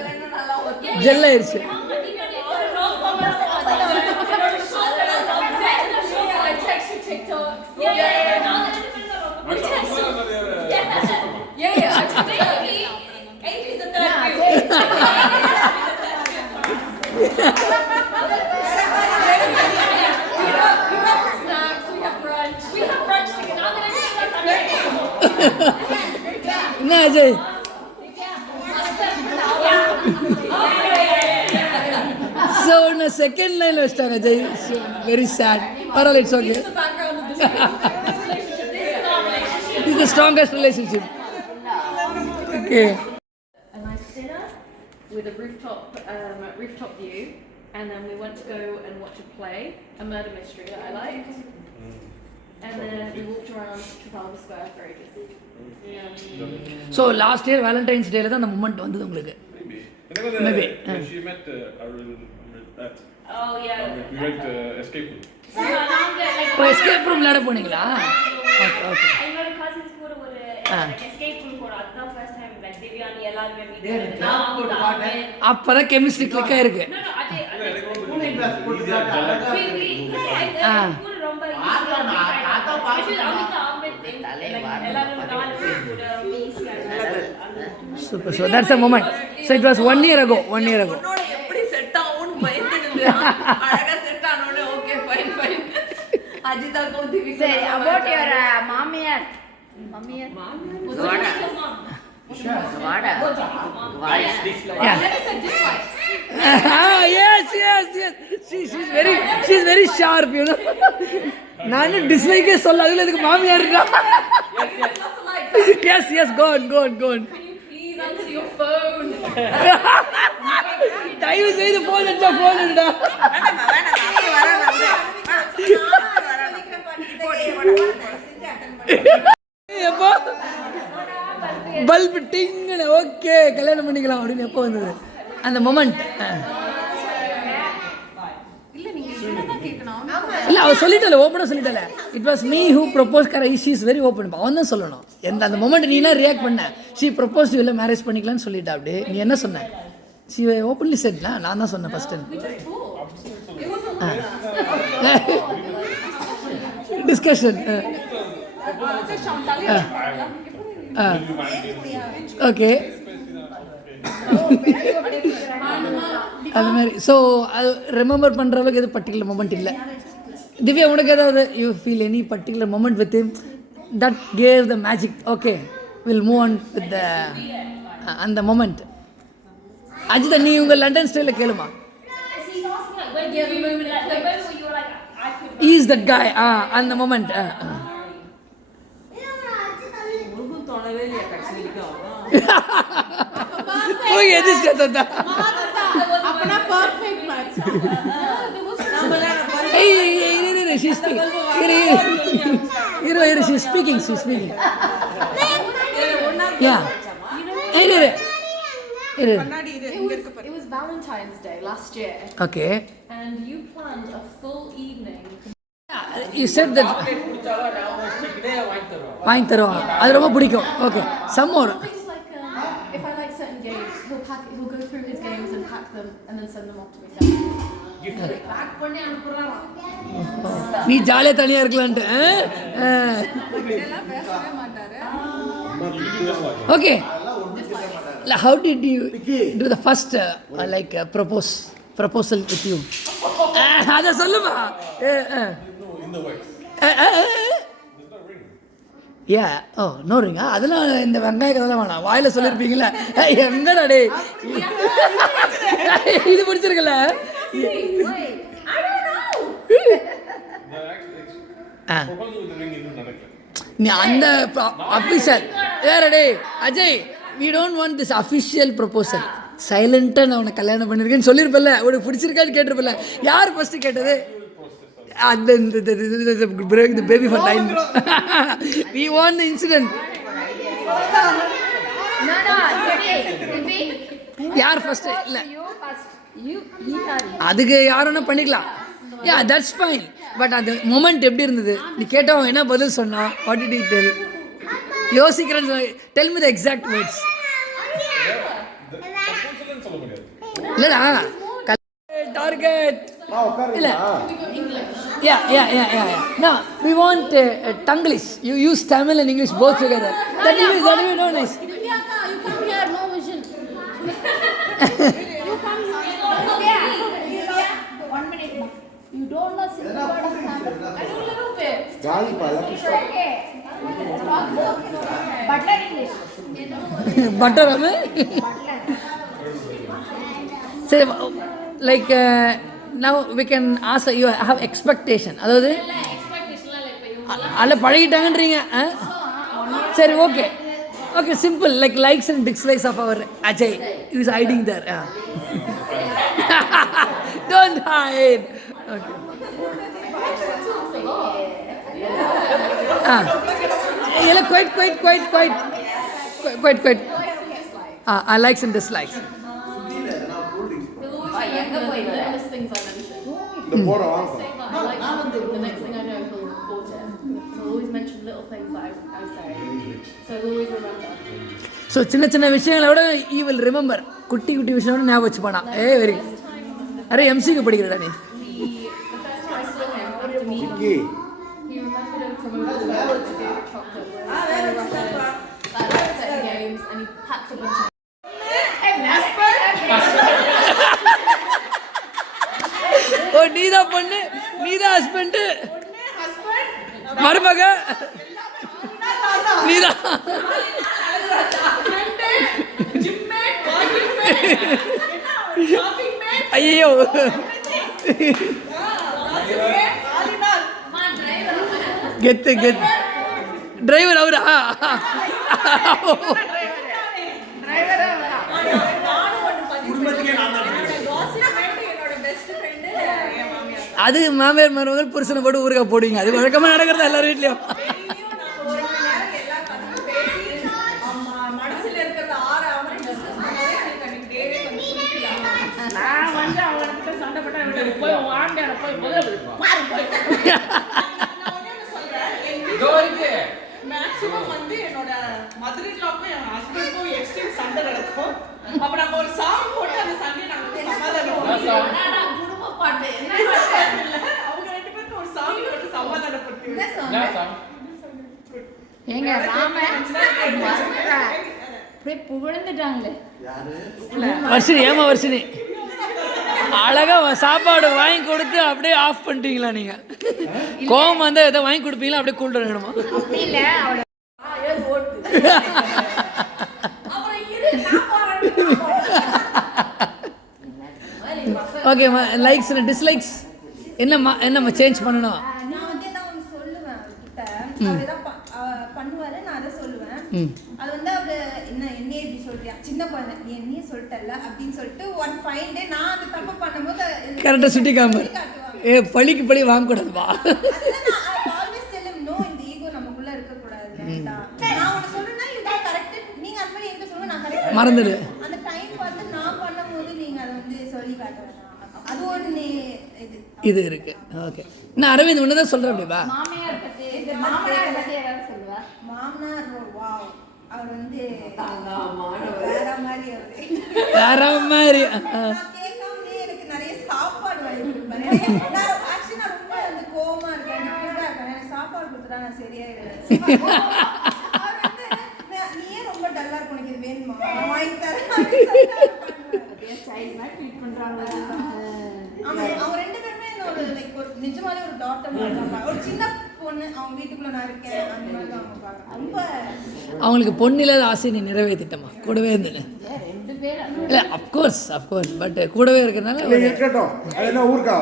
Gel ஆயிருச்சு. என்ன Ajay? So in a second line வச்சிட்டாங்க Ajay. Very sad. Parallel it's okay. This is the background of this relationship. This is our relationship. This is the strongest relationship. Okay. A nice dinner with a rooftop view, and then we went to go and watch a play, a murder mystery that I liked, and then we walked around Trafalgar Square for ages. So last year Valentine's Day தான் அந்த மூமெண்ட் வந்தது உங்களுக்கு. Maybe. When she met Arun at Oh yeah. we went escape room. Oh escape room விளையாட போனீங்களா? ஓகே. என்னோட கசின்ஸ் கூட ஒரு எஸ்கேப் ரூம் போறோம். அதுதான் ஃபர்ஸ்ட் டைம் லைக் திவ்யானி எல்லாரும் மீட் பண்ணேன். அப்பதான் கெமிஸ்ட்ரி கிளிக் ஆயிருக்கு. ரொம்ப Super. So that's a moment. So it was 1 year ago. எப்படி செட் ஆகும்னு பயந்துட்டு அழகா செட் ஆனோனே ஓகே ஃபைன் அஜிதா கோதி சரி about your மாமியார் வாடா Yes. She's very sharp, you know. நான் டிஸ்லைக்கே சொல்ல அதுல இதுக்கு மாமியார் இருக்கா? Yes, go on. Can you please answer your phone? தயவு செய்து போன் எடுடா. வேணாம் எப்போ பல்ப் டிங்னு ஓகே கல்யாணம் பண்ணிக்கலாம் அப்படின்னு எப்போ வந்தது அந்த மொமெண்ட்? இல்லை அவள் சொல்லிட்டல ஓப்பனாக சொல்லிட்டல. It was me who propose she is very open. அவன் தான் சொல்லணும் அந்த மொமெண்ட். நீ என்ன ரியாக்ட் பண்ண? ஷீ ப்ரொப்போஸ் இல்லை மேரேஜ் பண்ணிக்கலாம்னு சொல்லிட்டா. அப்படி நீ என்ன சொன்ன? ஷீ ஓப்பன்லி செட்ல நான் தான் சொன்னேன் ஃபர்ஸ்ட் டிஸ்கஷன். ஓகே அது மாதிரி. ஸோ அது ரிமெம்பர் பண்ணுற அளவுக்கு எது பர்டிகுலர் மொமெண்ட் இல்லை. திவ்யா உனக்கு ஏதாவது you feel any particular moment with that gave the magic? Okay will move on with அந்த மொமெண்ட். அஜிதா நீ உங்கள் லண்டன் ஸ்டைலில் கேளுமா. He's asking like when did you moment like the moment where you were like I could He is that guy. அந்த மொமெண்ட். உனக்கும் தோணவே இல்லையா கடைசிக்கும் போய் எதிர்த்து அப்பனா perfect match. she's speaking. Yeah. கண்ணாடி இது இங்க இருக்கு பாரு. It was Valentine's Day last year, Okay. and you planned a full evening. You said that வாங்கி தருவாங்க. அது ரொம்ப பிடிக்கும். Okay. Some more. Things like if I like certain games, he'll go through his games and pack them and then send them off to me separately. Pack பண்ணி அனுப்புறாராம். நீ ஜாலியா தனியா இருக்கலான்ட்டு. இதெல்லாம் பேசவே மாட்டாரு. Okay. How did you do the first proposal with you? அத சொல்லுமா. In the wax. Yeah. Oh, no ring. அதெல்லாம் இந்த வெங்காய கதெல்லாம் வேணாம். வாயில சொல்லிருப்பீங்கல. எங்கடா டேய். இது பிடிச்சிருக்கல. I don't know. Proposal with the ring இன்னும் நடக்கல. நீ அந்த அபிஷியல் வேறடே Ajay, we don't want this official proposal. சைலண்டா நான் உன்னை கல்யாணம் பண்ணிருக்கேன்னு சொல்லிருப்பல, உனக்கு பிடிச்சிருக்கான்னு கேட்டிருப்பல. யார் ஃபர்ஸ்ட் கேட்டது? அந்த break the baby for 9. We want the incident. யார் ஃபர்ஸ்ட்? இல்ல அதுக்கு யாருன்னா பண்ணிக்கலாம். Yeah, that's fine. பட் அந்த மொமெண்ட் எப்படி இருந்தது? நீ கேட்டவன் என்ன பதில் சொன்னா? What did he tell? யோசிக்கிறேன்னு tell me the exact words. Proposal சொல்ல முடியாது. இல்லடா டார்கெட் இல்ல. Yeah. No, we want Tanglish. You use Tamil and English both together. That will be no nice. Divyaka, you come here, no vision. You come here. One minute. You don't know single word of Tamil. I know a little bit. Jolly Bala. Okay. Butler English. Butter அது சரி. Like now we can ask you have expectation. அதாவது அதில் பழகிட்டாங்கன்றீங்க. சரி okay simple like likes and dislikes of our Ajay is hiding there. Don't hide. Okay இல்லை quite likes and dislikes. Littlest things I mentioned. இந்த போற வாங்க. Say that I like something, the next thing I know he'll report it. So I'll always mention little things that I say. So I'll always remember. So சின்ன விஷயங்களை விட ஈ வில் ரிமெம்பர். குட்டி விஷயம் ஞாபகம் வச்சுப்பானா. வெரி அரே எம்சிக்கு படிக்கிறடா நீ. The first time I saw him after meeting Vicky him, he remembered him from over the world to do chocolate. Like certain games, and he packed a bunch of. ஓ நீதான் பொண்ணு, நீதான் ஹஸ்பண்ட், மருமக நீதான். ஐயோ கெத்து டிரைவர் அவரா? அது மாமியார் மருமகள் புருஷனை போட்டு ஊருக்கா போடுவீங்க. அது வழக்கமாக நடக்கிறதா எல்லார் வீட்லையும். நான் வந்து அவன்கிட்ட சண்டை போட்டா போய் ஆண்டையால போய் முதல்ல பாரு போய் மேக்ஸிமம் வந்து என்னோட மதுரைக்கும் என் ஹஸ்பண்டுக்கும் எக்ஸ்ட்ரீம் சண்டை நடக்கும். அப்ப நம்ம ஒரு சாங் போட்டு அந்த சண்டையை நாங்க சமாதானம் குடும்ப பாட்டு அவங்க ரெண்டு பேருக்கு ஒரு சாங் போட்டு சமாதானப்படுத்தி எங்க மாமா அப்படியே புகழ்ந்துட்டாங்களே. வர்ஷினி ஏமா வர்ஷினி அழகா சாப்பாடு வாங்கி கொடுத்து அப்படியே ஆஃப் பண்ணிட்டீங்களா நீங்க? கோவம் வந்து எதை வாங்கி கொடுப்பீங்களா அப்படியே கூல்டர் வேணுமா? அப்படி இல்ல அவளை ஓகேம்மா, லைக்ஸ் டிஸ்லைக்ஸ் என்னம்மா சேஞ்ச் பண்ணணும்? நான் வந்து ஏதாவது ஒன்று சொல்லுவேன் அவர்கிட்ட, அவர் ஏதாவது பண்ணுவாரு, நான் அதை சொல்லுவேன். அது வந்து அவரு என்னையே இப்படி சொல்றியா, சின்ன குழந்தை நீ என்னையே சொல்லிட்டல அப்படின்னு சொல்லிட்டு ஒன் ஃபைன் டே நான் அந்த தப்பு பண்ணும்போது கரெக்டாக சுட்டி காம பழிக்கு பழி வாங்கக்கூடாதுப்பா. ஆல்வேஸ் டெல் ஹிம் நோ, இந்த ஈகோ நமக்குள்ள இருக்க கூடாது. நான் ஒன்று சொல்றேன்னா இதுதான் கரெக்ட், நீங்க அந்த மாதிரி என்கிட்ட சொல்லுங்க, நான் கரெக்ட் மறந்துடு. அந்த டைம் பார்த்து நான் பண்ணும்போது நீங்க அதை வந்து சொல்லி காட்ட வேணாம். அது ஒரு இது இருக்கு. ஓகே, நான் அரவிந்த் ஒன்று தான் சொல்கிறேன். அப்படிப்பா மாமியார் பத்தி ஏதாவது சொல்லுவா? மாமனார் வாவ், அவர் வந்து வேற மாதிரி. வேற மாதிரி கேட்காமலே எனக்கு நிறைய சாப்பாடு வாங்கி கொடுப்பேன். நான் ஆக்சுவலி நான் ரொம்ப வந்து கோவமா இருக்கேன், டிப்ரெஸ்டா இருக்கேன். எனக்கு சாப்பாடு கொடுத்துட்டா நான் சரியாயிடுவேன். அவர் வந்து நீயே ரொம்ப டல்லா இருக்கு, உனக்கு இது வேணுமா, வாங்கி தரேன். அவங்க ரெண்டு பேருமே ஒரு லைக் ஒரு நிஜமாலே ஒரு டாட்டர் மாதிரி தான். ஒரு சின்ன பொண்ணு அவங்க வீட்டுக்குள்ள நான் இருக்கேன் அந்த மாதிரி தான் அவங்க பார்க்க. ரொம்ப அவங்களுக்கு பொண்ணு இல்லாத ஆசை நீ நிறைவேற்றிட்டமா கூடவே இருந்தேன். ரெண்டு பேரும் இல்லை அஃப்கோர்ஸ் பட் கூடவே இருக்கிறனால இருக்கட்டும். அது என்ன ஊருக்கா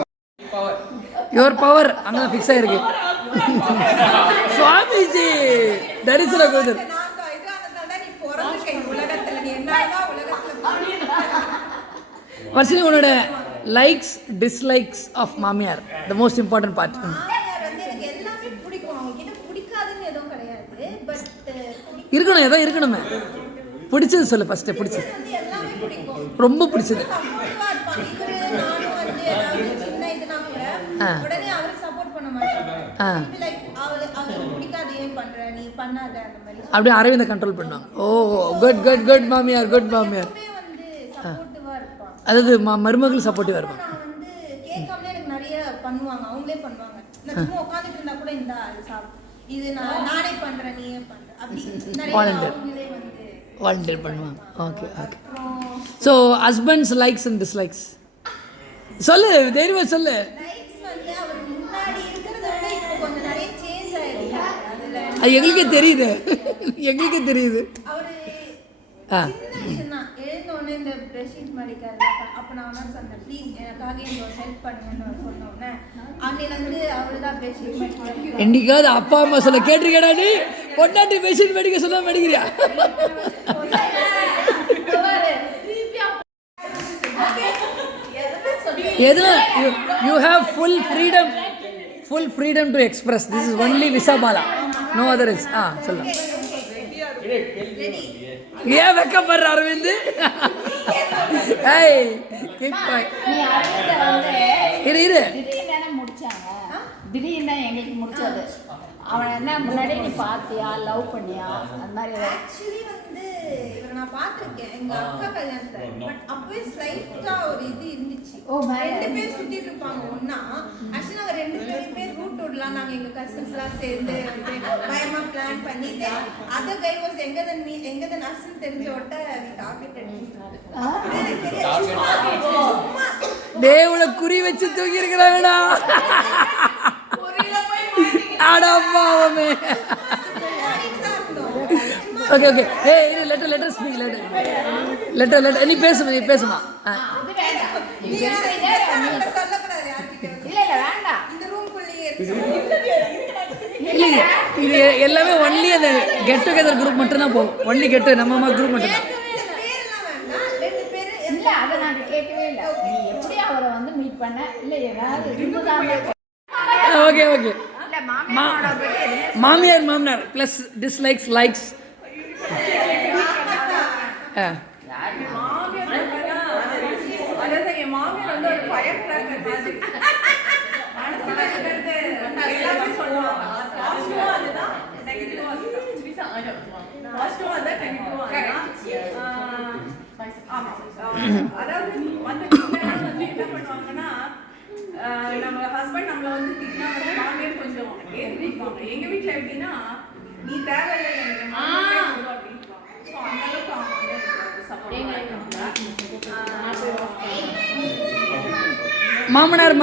யுவர் பவர் அங்கே தான் ஃபிக்ஸ் ஆகிருக்கு. சுவாமிஜி தரிசன கோதர் நீ பிறந்திருக்க உலகத்துல, நீ என்னதான் உலகத்துல வர்ஷினி உன்னோட லைக்ஸ் டிஸ்லைக்ஸ் ஆஃப் மாமியார் த மோஸ்ட் இம்பார்ட்டன்ட் பார்ட். மாமியார் வந்து எனக்கு எல்லாமே பிடிக்கும், அவங்க கிட்ட பிடிக்காதுன்னு எதுவும் கிடையாது. பட் இருக்கணும், ஏதோ இருக்கணுமே. பிடிச்சது சொல்லு ஃபர்ஸ்ட். பிடிச்சது வந்து எல்லாமே பிடிக்கும், ரொம்ப பிடிச்சது. சப்போர்ட்டிவா இருப்பாங்க. இவரு நானும் வந்து ஏதாவது சின்ன இதுனா கூட உடனே அவருக்கு சப்போர்ட் பண்ண மாட்டாங்க. லைக் அவளுக்கு பிடிக்காது, ஏன் பண்ற, நீ பண்ணாத அந்த மாதிரி அப்படியே அரவிந்தை கண்ட்ரோல் பண்ணுவாங்க. ஓ குட் குட் குட் மாமியார், குட் மாமியார். வந்து சப்போர்ட்டிவா இருப்பாங்க. அதாவது மருமகள் சப்போர்ட்டிவாக இருப்பாங்க. நான் வந்து கேட்காமலே எனக்கு நிறைய பண்ணுவாங்க, அவங்களே பண்ணுவாங்க. நான் சும்மா உட்காந்துட்டு இருந்தா கூட இந்த இது நானே பண்றேன், நீயே பண்ற அப்படி நிறைய அவங்களே வந்து வாலண்டியர் பண்ணுவாங்க. Okay okay. So husbands likes and dislikes சொல்லு, தைரியமா சொல்லு. லைக்ஸ் வந்து அவர் முன்னாடி இருக்கிறத விட இப்போ கொஞ்சம் நிறைய சேஞ்ச் ஆயிருக்கு. அதுல எங்களுக்கே தெரியுது, எங்களுக்கே தெரியுது. அவரு சின்ன விஷயம் தான், எழுந்த உடனே இந்த பெட்ஷீட் மடிக்காது. அப்போ நான் வந்து சொன்னேன் ப்ளீஸ் எனக்காக இந்த ஒரு ஹெல்ப் பண்ணுங்கன்னு சொன்ன உடனே அன்னையில வந்து அவரு தான் பெட்ஷீட் மடிக்கிறாரு. என்னைக்காவது அப்பா அம்மா சொல்ல கேட்டிருக்கேடா நீ? பொண்டாட்டி பெட்ஷீட் மடிக்க சொல்ல மடிக்கிறியா? எதுனா you have full freedom to express. This is only விசாபாலா, நோ அதர் இஸ். சொல்லு. ஏன் வெக்கப்படுற அரவிந்த்? ஏய் கீப் குவைட். நீ அரவிந்த வந்து இரு திடீர்னு தானே முடிச்சாங்க, திடீர்னு தான் எங்களுக்கு முடிச்சது. அவன் என்ன முன்னாடி நீ பார்த்தியா, லவ் பண்ணியா, அந்த மாதிரி ஆக்சுவலி வந்து இவரை நான் பார்த்துருக்கேன் எங்க அக்கா கல்யாணத்துல. பட் அப்பவே ஸ்லைட்டா ஒரு இது இருந்துச்சு. ரெண்டு பேர் சுத்திட்டு இருப்பாங்க ஒன்னா. ஆக்சுவலி நாங்க ரெண்டு பேருமே ரூட் விடலாம், நாங்க எங்க கசின்ஸ் எல்லாம் சேர்ந்து வந்து பயமா பிளான் பண்ணிட்டு அதர் கை வாஸ் எங்க தன் அசன் தெரிஞ்ச ஒட்ட தேவல குறி வச்சு தூக்கி இருக்கிறாங்கடா. அடப்பாவமே. Okay okay. ஏய் இது லெட்டர் ஸ்பீக் லெட்டர் நீ பேசுமா இது வேண்டாம். இல்ல வேண்டாம். இந்த ரூம்குள்ளேயே இல்லை இது எல்லாமே ஒன்லி அந்த கெட் டுகெதர் குரூப் மட்டும் தான் போகும். ஒன்லி கெட் நம்ம குரூப் மட்டும் தான். இல்ல அதை நான் கேட்கவே இல்லை. நீ எப்படி அவரை வந்து மீட் பண்ண, இல்ல ஏதாவது இருந்துதான். Okay okay. மாமியார் ப்ளஸ் டிஸ்லைக்ஸ் லைக்ஸ். அதாவது என் மாமியார் வந்து ஒரு ஃபயர் கிராக்கர் மாதிரி. மனசுல இருக்கிறது எல்லாமே சொல்லுவாங்க. பாசிட்டிவா அதுதான், நெகட்டிவா அதுதான். பாசிட்டிவா அதுதான், நெகட்டிவா அதுதான். ஆமா. அதாவது வந்து என்ன பண்ணுவாங்கன்னா, நம்ம ஹஸ்பண்ட் நம்மள வந்து திட்டினா வந்து மாமியார் கொஞ்சம் ஏற்றிப்பாங்க. எங்க வீட்டுல எப்படின்னா, நீ தேவையில்லை எனக்கு அப்படின்னு. ஸோ அந்த அளவுக்கு அவங்க வந்து சப்போர்ட் மாமனார்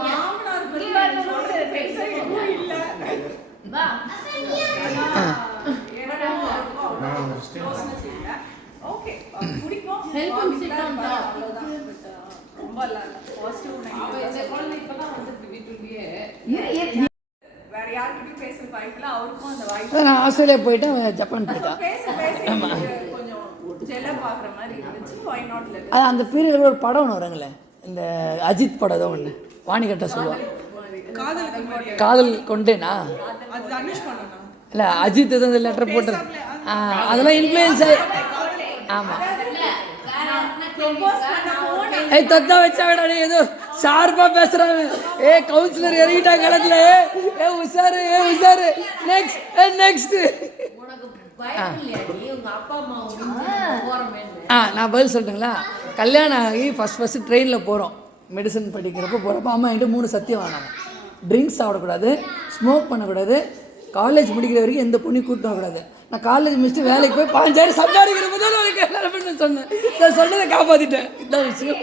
மாமனார் பத்தி சொல்றது பெருசா எதுவும் இல்ல. closeness இல்ல. Okay, பிடிக்கும். Help him sit on top. அவ்வளவுதான். ரொம்ப இல்ல. பாசிட்டிவ் வேற யார்கிட்டயும் பேச வாய்ப்பில்ல. அவருக்கும் அந்த வாய்ப்பு நான் ஆஸ்திரேலியா போயிட்டேன், ஜப்பான் போயிட்டேன். பேச கொஞ்சம் ஜெல்ல பாக்குற மாதிரி இருந்துச்சு. why not let it? அது அந்த பீரியடில் ஒரு படம் ஒன்று வருங்களே, இந்த அஜித் படம் தான் ஒன்று, வாணிகட்ட சொல்லுவான், காதல் கொண்டேனா, அது தனுஷ் பண்ணனா இல்லை அஜித் எதுவும் இந்த லெட்டர் போட்டு அதெல்லாம் இன்ஃப்ளூயன்ஸ் ஆகி. ஆமாம், ஏய் தொத்தா வச்சா விட ஏதோ ஷார்ப்பாக பேசுகிறாங்க. கவுன்சிலர் இறங்கிட்டாங்க களத்தில். உஷாரு உஷாரு. நெக்ஸ்ட் நான் பதில் சொல்லட்டுங்களா? கல்யாணம் ஆகி ஃபஸ்ட்டு ட்ரெயினில் போகிறோம், மெடிசன் படிக்கிறப்போ போகிறப்போ அம்மா என்கிட்ட 3 சத்தியம் வாங்கினாங்க. ட்ரிங்க்ஸ் சாப்பிடக்கூடாது, ஸ்மோக் பண்ணக்கூடாது, காலேஜ் முடிக்கிற வரைக்கும் எந்த பொண்ணையும் கூப்பிட்டு வரக்கூடாது. நான் காலேஜ் முடிச்சுட்டு வேலைக்கு போய் 5000 சம்பாதிக்கிறப்ப தான் எனக்கு எல்லாரும் பண்ண சொன்னேன். நான் சொன்னதை காப்பாற்றிட்டேன். இதான் விஷயம்.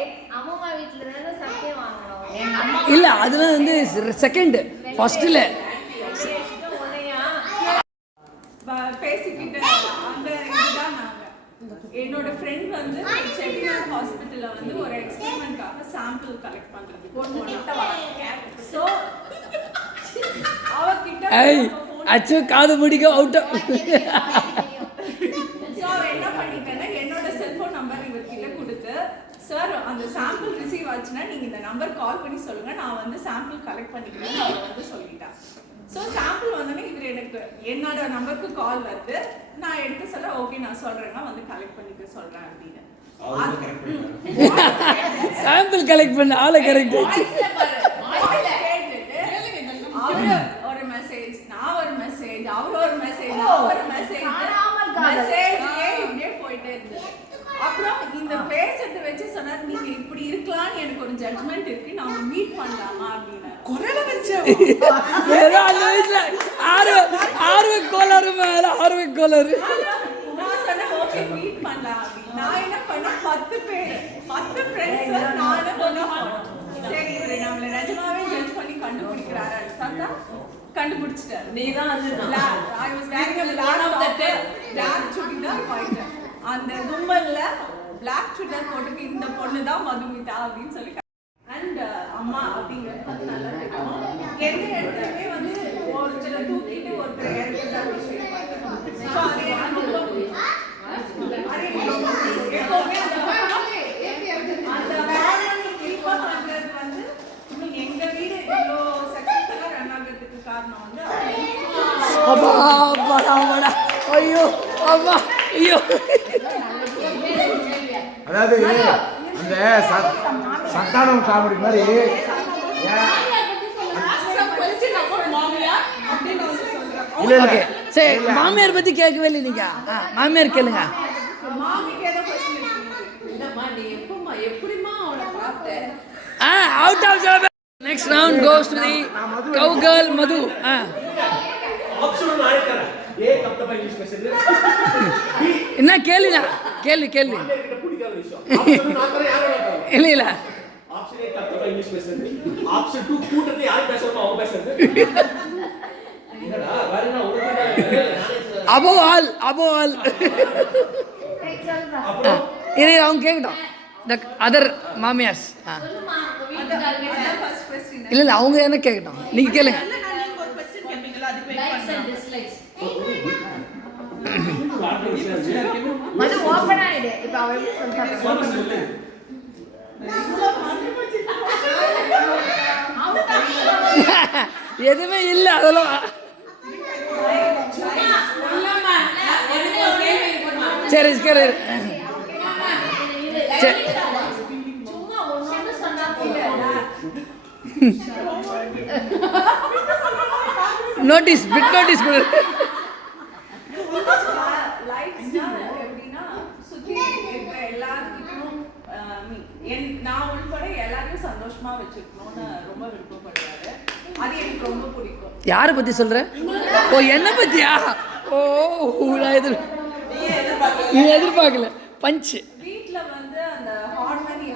இல்லை அதுதான் வந்து செகண்டு, ஃபஸ்ட்டில் பேசிக்கிட்டு அந்த இதுதான் நாங்க. என்னோட ஃப்ரெண்ட் வந்து செட்டிநாடு ஹாஸ்பிட்டல்ல வந்து ஒரு எக்ஸ்பெரிமெண்ட்காக சாம்பிள் கலெக்ட் பண்றதுக்கு சோ அச்சு காது பிடிக்க அவுட். சோ என்ன பண்ணிட்டேன்னா என்னோட செல்போன் நம்பர் இவர்கிட்ட கொடுத்து, சார் அந்த சாம்பிள் ரிசீவ் ஆச்சுன்னா நீங்க இந்த நம்பர் கால் பண்ணி சொல்லுங்க, நான் வந்து சாம்பிள் கலெக்ட் பண்ணிக்கிறேன்னு அவ வந்து சொல்லிட்டா. ஸோ சாம்பிள் வந்தோடனே இதில் எனக்கு என்னோட நம்பருக்கு கால் வருது. நான் எடுத்து சொல்ல ஓகே நான் சொல்கிறேன்னா வந்து கலெக்ட் பண்ணிக்க சொல்கிறேன் அப்படின்னு. சாம்பிள் கலெக்ட் பண்ண ஆளை கரெக்ட். அவரு ஒரு மெசேஜ், நான் ஒரு மெசேஜ், அவரு ஒரு மெசேஜ், ஒரு மெசேஜ் இப்படியே போயிட்டே இருந்தது. அப்புறம் இந்த பேசுறதை வச்சு சொன்னார், நீங்க இப்படி இருக்கலாம்னு எனக்கு ஒரு ஜட்மெண்ட் இருக்கு, நாம மீட் பண்ணலாமா அப்படின்னு. குரல வச்சு ஏதோ அந்த வயசுல ஆர்வ கோளாறு மேல ஆர்வ கோளாறு. நான் சொன்னேன் ஓகே மீட் பண்ணலாம் அப்படின்னு. நான் என்ன பண்ணேன், 10 ஃப்ரெண்ட்ஸ் நானும் போனோம். சரி இவரு நம்மள நிஜமாவே ஜட்ஜ் பண்ணி கண்டுபிடிக்கிறாரு பார்த்தா கண்டுபிடிச்சிட்டாரு. நீ தான் அது I was wearing a black churidar white. அந்த கும்பல்ல black சுடிதார் போட்டுக்கு இந்த பொண்ணு தான் மதுமிதா அப்படின்னு சொல்லி. அண்ட் அம்மா அப்படிங்கிறது நல்லா இருக்கும். எந்த இடத்துலயுமே வந்து ஒருத்தரை தூக்கிட்டு ஒருத்தர் இறக்கிட்டு அந்த வேலை இப்போ பண்றது வந்து எங்க வீடு இவ்வளோ சக்சஸ்ஃபுல்லா ரன் ஆகிறதுக்கு காரணம் வந்து ஐயோ அம்மா ஐயோ. அதாவது அந்த சந்தானம் காமெடி மாதிரி ஓகே சரி, மாமியார் பத்தி கேட்கவே இல்லை நீங்க. மாமியார் கேளுங்க. Out of the next round goes to the cowgirl Madhu. என்ன கேளுங்க, கேள்வி இல்லை இல்லை above all இரு அவங்க கேட்கட்டும். the other மாமியார்ஸ் இல்லை அவங்க என்ன கேட்கட்டும், நீங்க கேளுங்க. மது ஓபன் ஆயிடு. இப்போ அவ எப்படி சொல்றாங்க? எதுவுமே இல்லை அதெல்லாம். சரி சரி நோட்டீஸ் பிட் நோட்டீஸ் கொடு. நான் உள்பட எல்லாரையும் சந்தோஷமா வச்சிருக்கணும்னு ரொம்ப விருப்பப்படுறாரு. அது எனக்கு ரொம்ப பிடிக்கும். யாரை பத்தி சொல்ற? ஓ என்ன பத்தியா? ஓ நீ எதிர்பார்க்கல பஞ்ச். வீட்ல வந்து அந்த ஹார்மோனி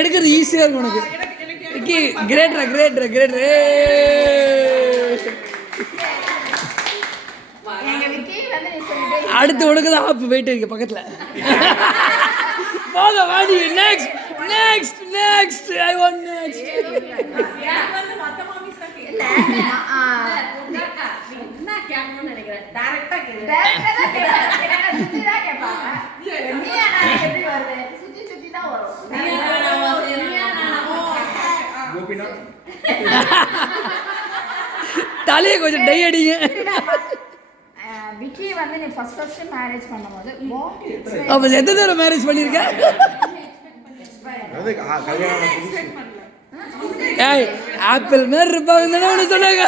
எடுக்கிறது ஈஸியாக இருக்கும் உனக்கு. விக்கி கிரேட்ரா கிரேட்ரா கிரேட்ரே. அடுத்து உனக்கு தான் ஆப்பு போயிட்டு இருக்கு பக்கத்தில். போக வாடி. Next next next I want next. என்ன கேட்கணும்னு நினைக்கிறேன். டைரக்டா தலையை கொஞ்சம் டை அடிங்க. விக்கி வந்து நீ ஃபர்ஸ்ட் மேரேஜ் பண்ணும்போது அப்போ எத்தனை தடவை மேரேஜ் பண்ணியிருக்கேன்? ஏய் ஆப்பிள் மாதிரி இருப்பாங்க தானே சொன்னாங்க.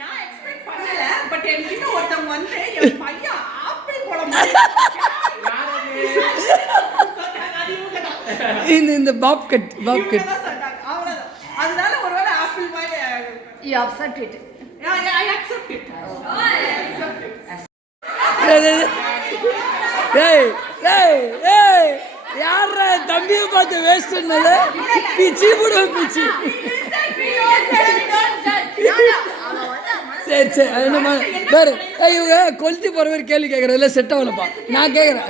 நான் எக்ஸ்பெக்ட் பண்ணல. பட் என்கிட்ட ஒருத்தவங்க வந்து என் பையன் ஆப்பிள் போல மாதிரி இந்த பாப் கட் அவ்வளவுதான். அதனால ஒருவேளை ஆப்பிள் மாதிரி you accept it. I accept it. ஏய் ஏய் ஏய் யாரா தம்பியை பார்த்து வேஸ்ட்னது? பிச்சி போடுவோம் பிச்சி. சரி சரி அது என்ன வேறு இவங்க கொளுத்தி போகிற மாதிரி கேள்வி கேட்குறதுல செட் ஆகலப்பா. நான் கேட்குறேன்.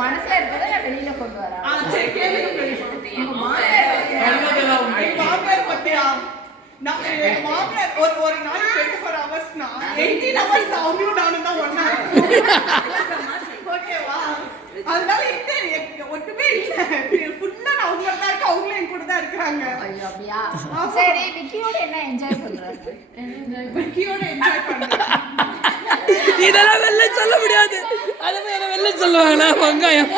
மனசுல இருக்கதை வெளியில கொண்டு வர. மாமியார் பத்தியா? மாமியார் ஒரு நாள் 24 ஹவர்ஸ்னா 18 ஹவர்ஸ் அவங்களும் நானும் தான் ஒண்ணா. ஓகேவா? அதனால ஒட்டுமே இல்ல. ஃபுல்லா நான் அவங்க தான் இருக்க, அவங்களும் என் கூட தான் இருக்காங்க. ஐயோ அப்படியா? சரி விக்கியோட என்ன என்ஜாய் பண்றாங்க? விக்கியோட என்ஜாய் பண்றேன். இதெல்லாம் வெளில சொல்ல முடியாது. அதை வேற வெளில சொல்லுவாங்களா? வெங்காயம்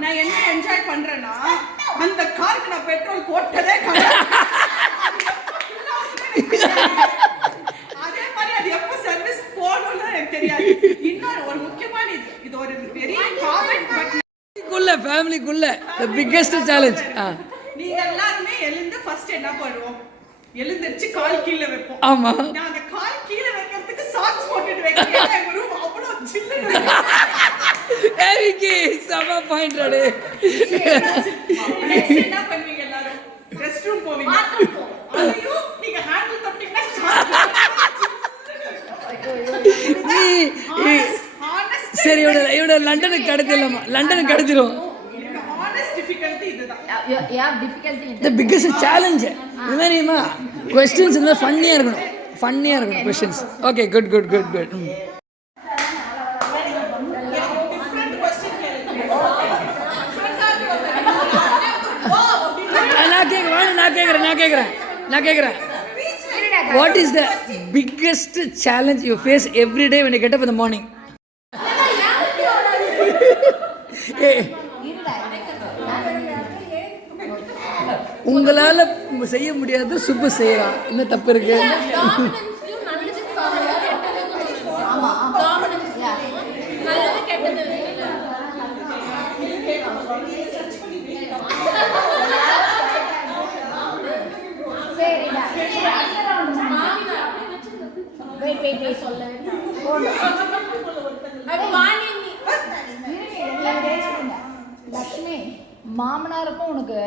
நான் என்ன என்ஜாய் பண்றேன்னா அந்த காருக்கு நான் பெட்ரோல் போட்டதே அதே மாதிரி அது எப்ப சர்வீஸ் போடணும்னு எனக்கு தெரியாது. இன்னொரு ஒரு முக்கியமான இது ஒரு பெரிய காமெண்ட். ஃபேமிலிக்குள்ள the biggest challenge. நீங்க எல்லாரும் எழுந்து ஃபர்ஸ்ட் என்ன பண்ணுவோம்? எழுந்திருச்சு கால் கீழ வைப்போம். ஆமா. நான் அந்த கால் கீழ வைக்கிறதுக்கு சாக்ஸ் போட்டுட்டு வைக்கிறேன். எங்க ரூம் அவ்வளவு சில்லுன்னு இருக்கு. ஏவிக்கு சம பாயிண்ட் ராடே. நெக்ஸ்ட் என்ன பண்ணுவீங்க எல்லாரும்? ரெஸ்ட் ரூம் போவீங்க. ஐயோ நீங்க ஹேண்டில் தொட்டீங்கன்னா சரி இவட லண்டனுக்கு கடத்திடலாமா? லண்டனுக்கு கடத்திடும். The biggest challenge. இந்த மாதிரிமா கொஸ்டின்ஸ் இருந்தால் ஃபன்னியாக இருக்கணும் questions. Okay good good good good. நான் கேட்குறேன் what is the biggest challenge you face every day when you get up in the morning? உங்களால செய்ய முடியாது சுப்பு செய்யலாம். என்ன தப்பு இருக்கு? லட்சுமி மாமனாருக்கும் உனக்கு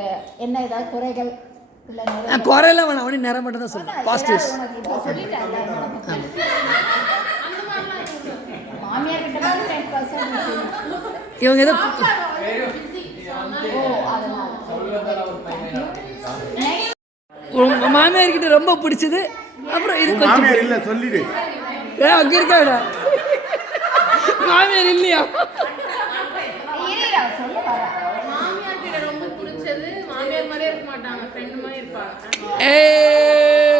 என்ன ஏதாவது குறைகள்? குறையெல்லாம் வேணாம். அவனே நேரம் மட்டும் தான் சொல்லுவேன். பாசிட்டிவ்ஸ் மாமியார் கிட்ட தான் 10% இவங்க ஏதோ மாமியார் கிட்ட ரொம்ப பிடிச்சது. அப்புறம் இது மாமியார் இல்ல சொல்லிடு. அங்க இருக்காடா மாமியார் இல்லையா? மாமியார் கிட்ட ரொம்ப பிடிச்சது மாமியார் மாதிரியே இருக்க மாட்டாங்க, ஃப்ரெண்ட் மாதிரி இருப்பாங்க.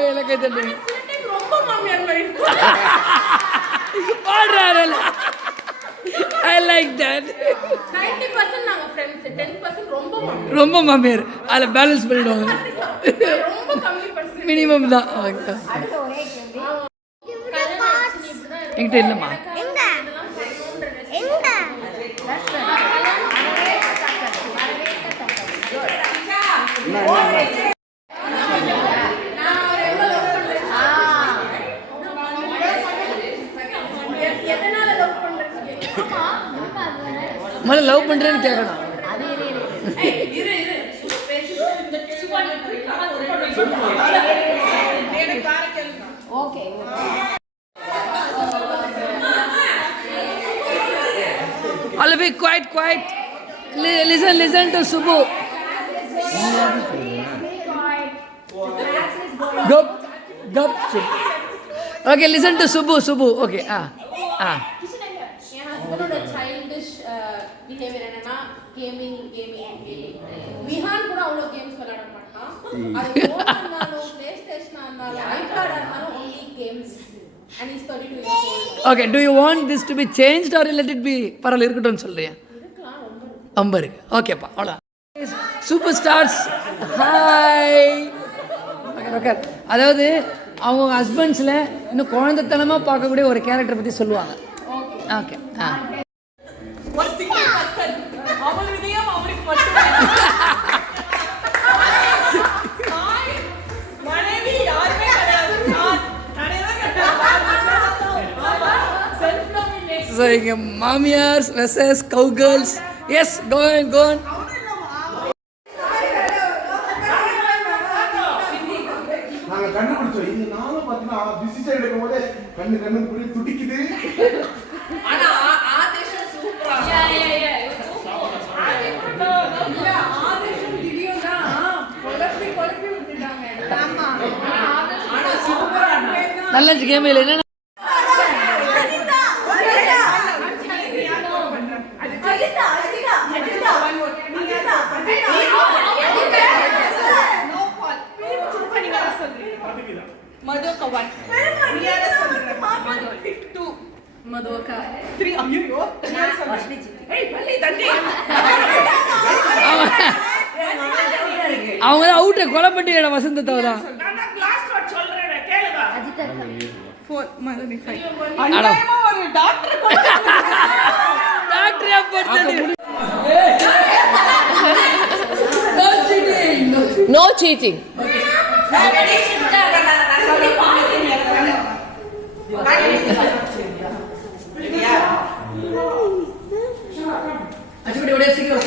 எனக்கு தெரியும். ரொம்ப மாமியார் மாதிரி பாடுறாரல. I like that. 90% நாங்க ஃப்ரெண்ட்ஸ், 10% ரொம்ப மாமியார். அத பேலன்ஸ் பண்ணிடுவாங்க. ரொம்ப கம்மி பர்சன்ட் மினிமம் தான். அடுத்து ஒரே கேள்வி. என்கிட்ட இல்லைம்மா. முதல்ல லவ் பண்ணுறேன்னு கேட்கணும். Okay All be quiet. Listen to Subbu. Gup. Okay, listen to Subbu. Okay. என் ஹஸ்பண்டோட சைல்டிஷ் பிஹேவியர் என்னன்னா கேமிங் விஹான் கூட அவ்வளோ கேம்ஸ் விளையாட மாட்டான். அது ஃபோன் இருந்தாலும் ப்ளே ஸ்டேஷனாக இருந்தாலும் ஐபேடாக இருந்தாலும் only games. And he's 32 years old. Okay, do you want this to be changed or let it be பரவாயில்ல இருக்கட்டும்னு சொல்றியா? ரொம்ப இருக்கு. ஓகேப்பா அவ்வளோதான். Super stars hi. ஓகே அதாவது அவங்க ஹஸ்பண்ட்ஸில் இன்னும் குழந்தைத்தனமாக பார்க்கக்கூடிய ஒரு கேரக்டர் பற்றி சொல்லுவாங்க. ஓகே ஒரு சிங்கிள் பர்சன் அவள் இதயம் அவளுக்கு மட்டுமே. மனைவி யாருமே கிடையாது. ஸோ இங்கே மாமியார்ஸ் வெர்சஸ் கவு கேர்ள்ஸ். Yes go on. நாங்கள் கண்டுபிடிச்சோம். இந்த நானும் பார்த்தீங்கன்னா டிசிஷன் எடுக்கும் போதே கண்ணு புடி துடிக்குது. ஆனா ஆதேஷம் சூப்பரா. ஆதேஷம் திடீர்னு தான் குழப்பி விட்டுட்டாங்க. ஆமா ஆனா சூப்பரா நல்ல கேம் இல்லை என்ன மதுவக்கா 1 நீயாத சொல்ற. மதுவக்கா 2 மதுவக்கா 3 ஐயோ நான் சொல்றேன். ஏய் பள்ளி தண்ணி அவங்க தான் அவுட்டை கொலை பண்ணிட வசந்தத்தை தான். நான் லாஸ்ட் வாட் சொல்றேன் கேளுங்க. அஜித் 4 மதுனி 5 அட ஒரு டாக்டர் டாக்டரே போட்டு நோ சீட்டிங். அச்சுப்படி ஒரே சீக்கிரம்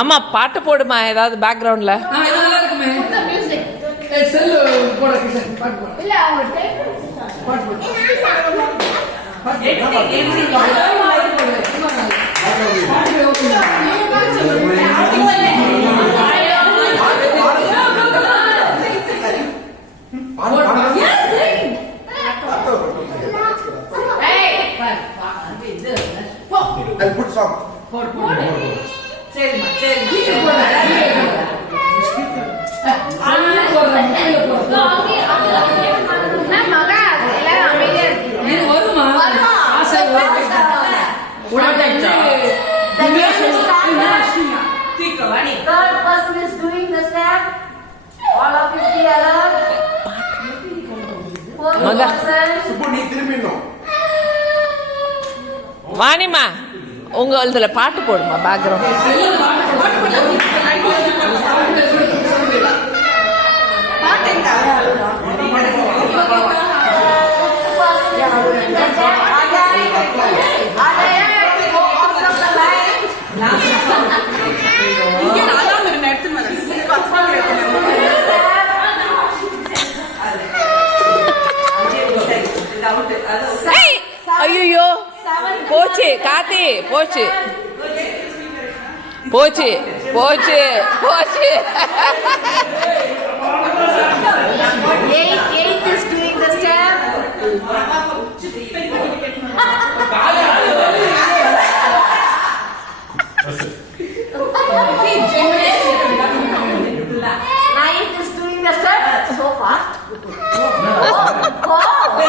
அம்மா பாட்டு போடுமா ஏதாவது பேக்ரவுண்ட்ல. இல்ல அவங்க take Third person is doing the step. All of you be alert. Fourth person. வாணிமா உங்க இதுல பாட்டு போடுமா பேக்ரவுண்ட். ஐயோ போச்சு காத்தி போச்சு போச்சு போச்சு போச்சு. Eight is doing the step. Ninth is doing the step. So fast. Oh.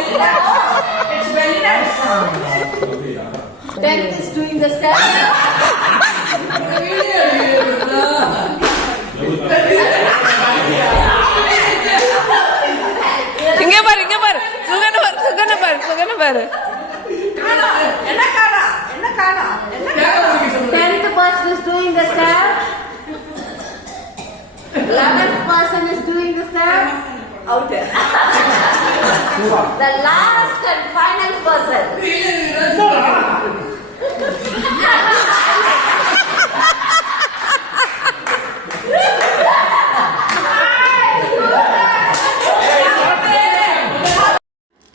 என்ன பாரு என்ன காணா 10th person is doing the step. 11th person is doing the step. out The last and final person.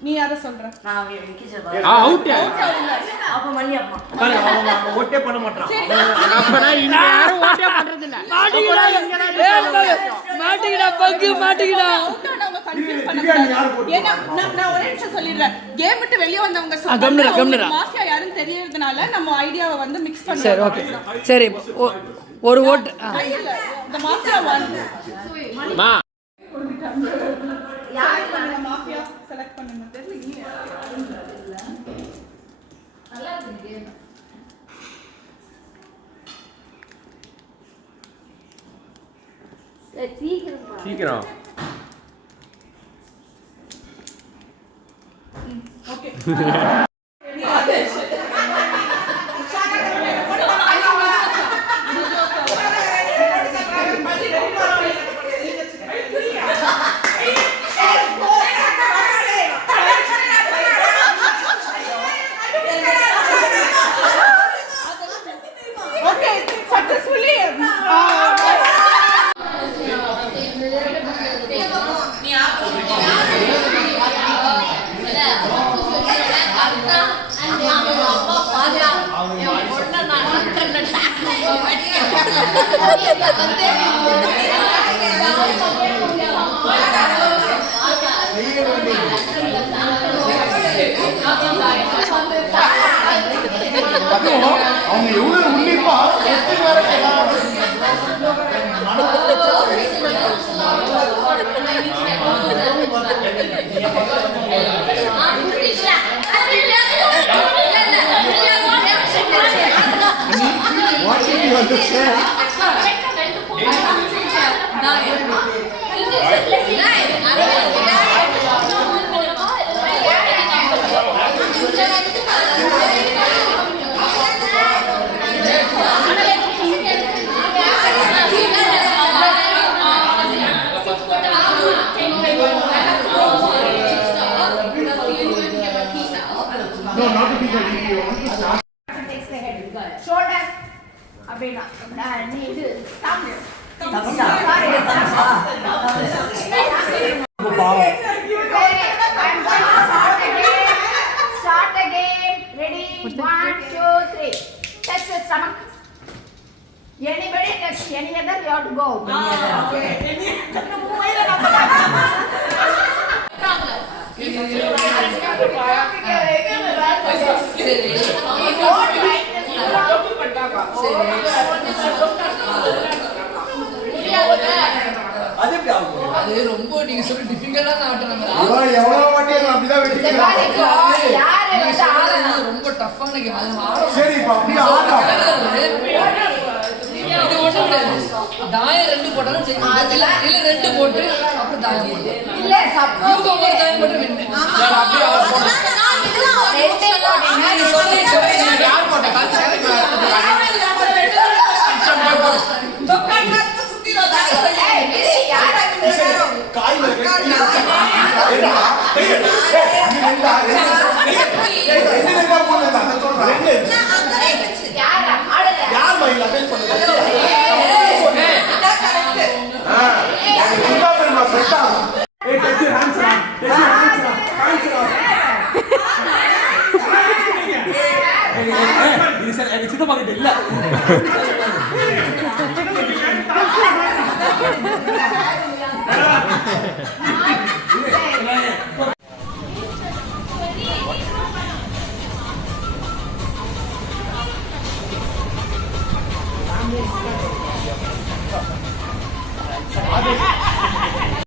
நீ யார சொல்ற அவுட் அப்ப மல்லி அம்மா ஓட்டே பண்ண மாட்டான் அப்பனா இங்க யாரும் ஓட்டே பண்றது இல்ல மாட்டிக்கிடா பங்கு மாட்டிக்கிடா அவுட்டானவங்க கன்ஃபியூஸ் பண்ணக்கூடாது. ஏன்னா நான் ஒரே நிமிஷம் சொல்லிடுறேன். கேம் விட்டு வெளிய வந்தவங்க கம்னுடா. மாஃபியா யாருன்னு தெரியறதுனால நம்ம ஐடியாவை வந்து மிக்ஸ் சரி பண்ணுவோம். ஓகே சரி ஒரு ஓட்டு இந்த மாஃபியா வந்து மா யார் பண்ணுங்க மாஃபியா செலக்ட் பண்ணுங்க. தெரியல நல்லா இருக்கு கேம். சீக்கிரம் ஓகே ஓகே சக்சஸ்ஃபுல்லி அவங்க எவ்வளவு உன்னிப்பா Shoulder. அப்படினா நீ இது thumb. Start again. Ready? 1, 2, 3. Touch the stomach. Anybody touch any other, you have to go. Okay. அது ரொம்ப நீங்க சொல்ற டிஃபிகல்ட்டான ஆட்டம் நம்ம எவ்வளவு வாட்டி அப்படிதான் வெட்டிக்கிறாங்க. ரொம்ப டஃப்பான கேம் அது ஆடும். சரி இப்ப அப்படியே ஆடுறோம். இது ஒண்ணும் கிடையாது. தாயம் 2 போட்டாலும் சரி. இல்ல 2 போட்டு அப்புறம் தாயம் போடு. இல்ல சப்போஸ் ஒரு தாயம் போட்டு வின். அப்படியே ஆட் போடு. நீங்க சொல்றீங்க யார் போட்ட கால் சித்தப்பாக்கிட்ட இல்ல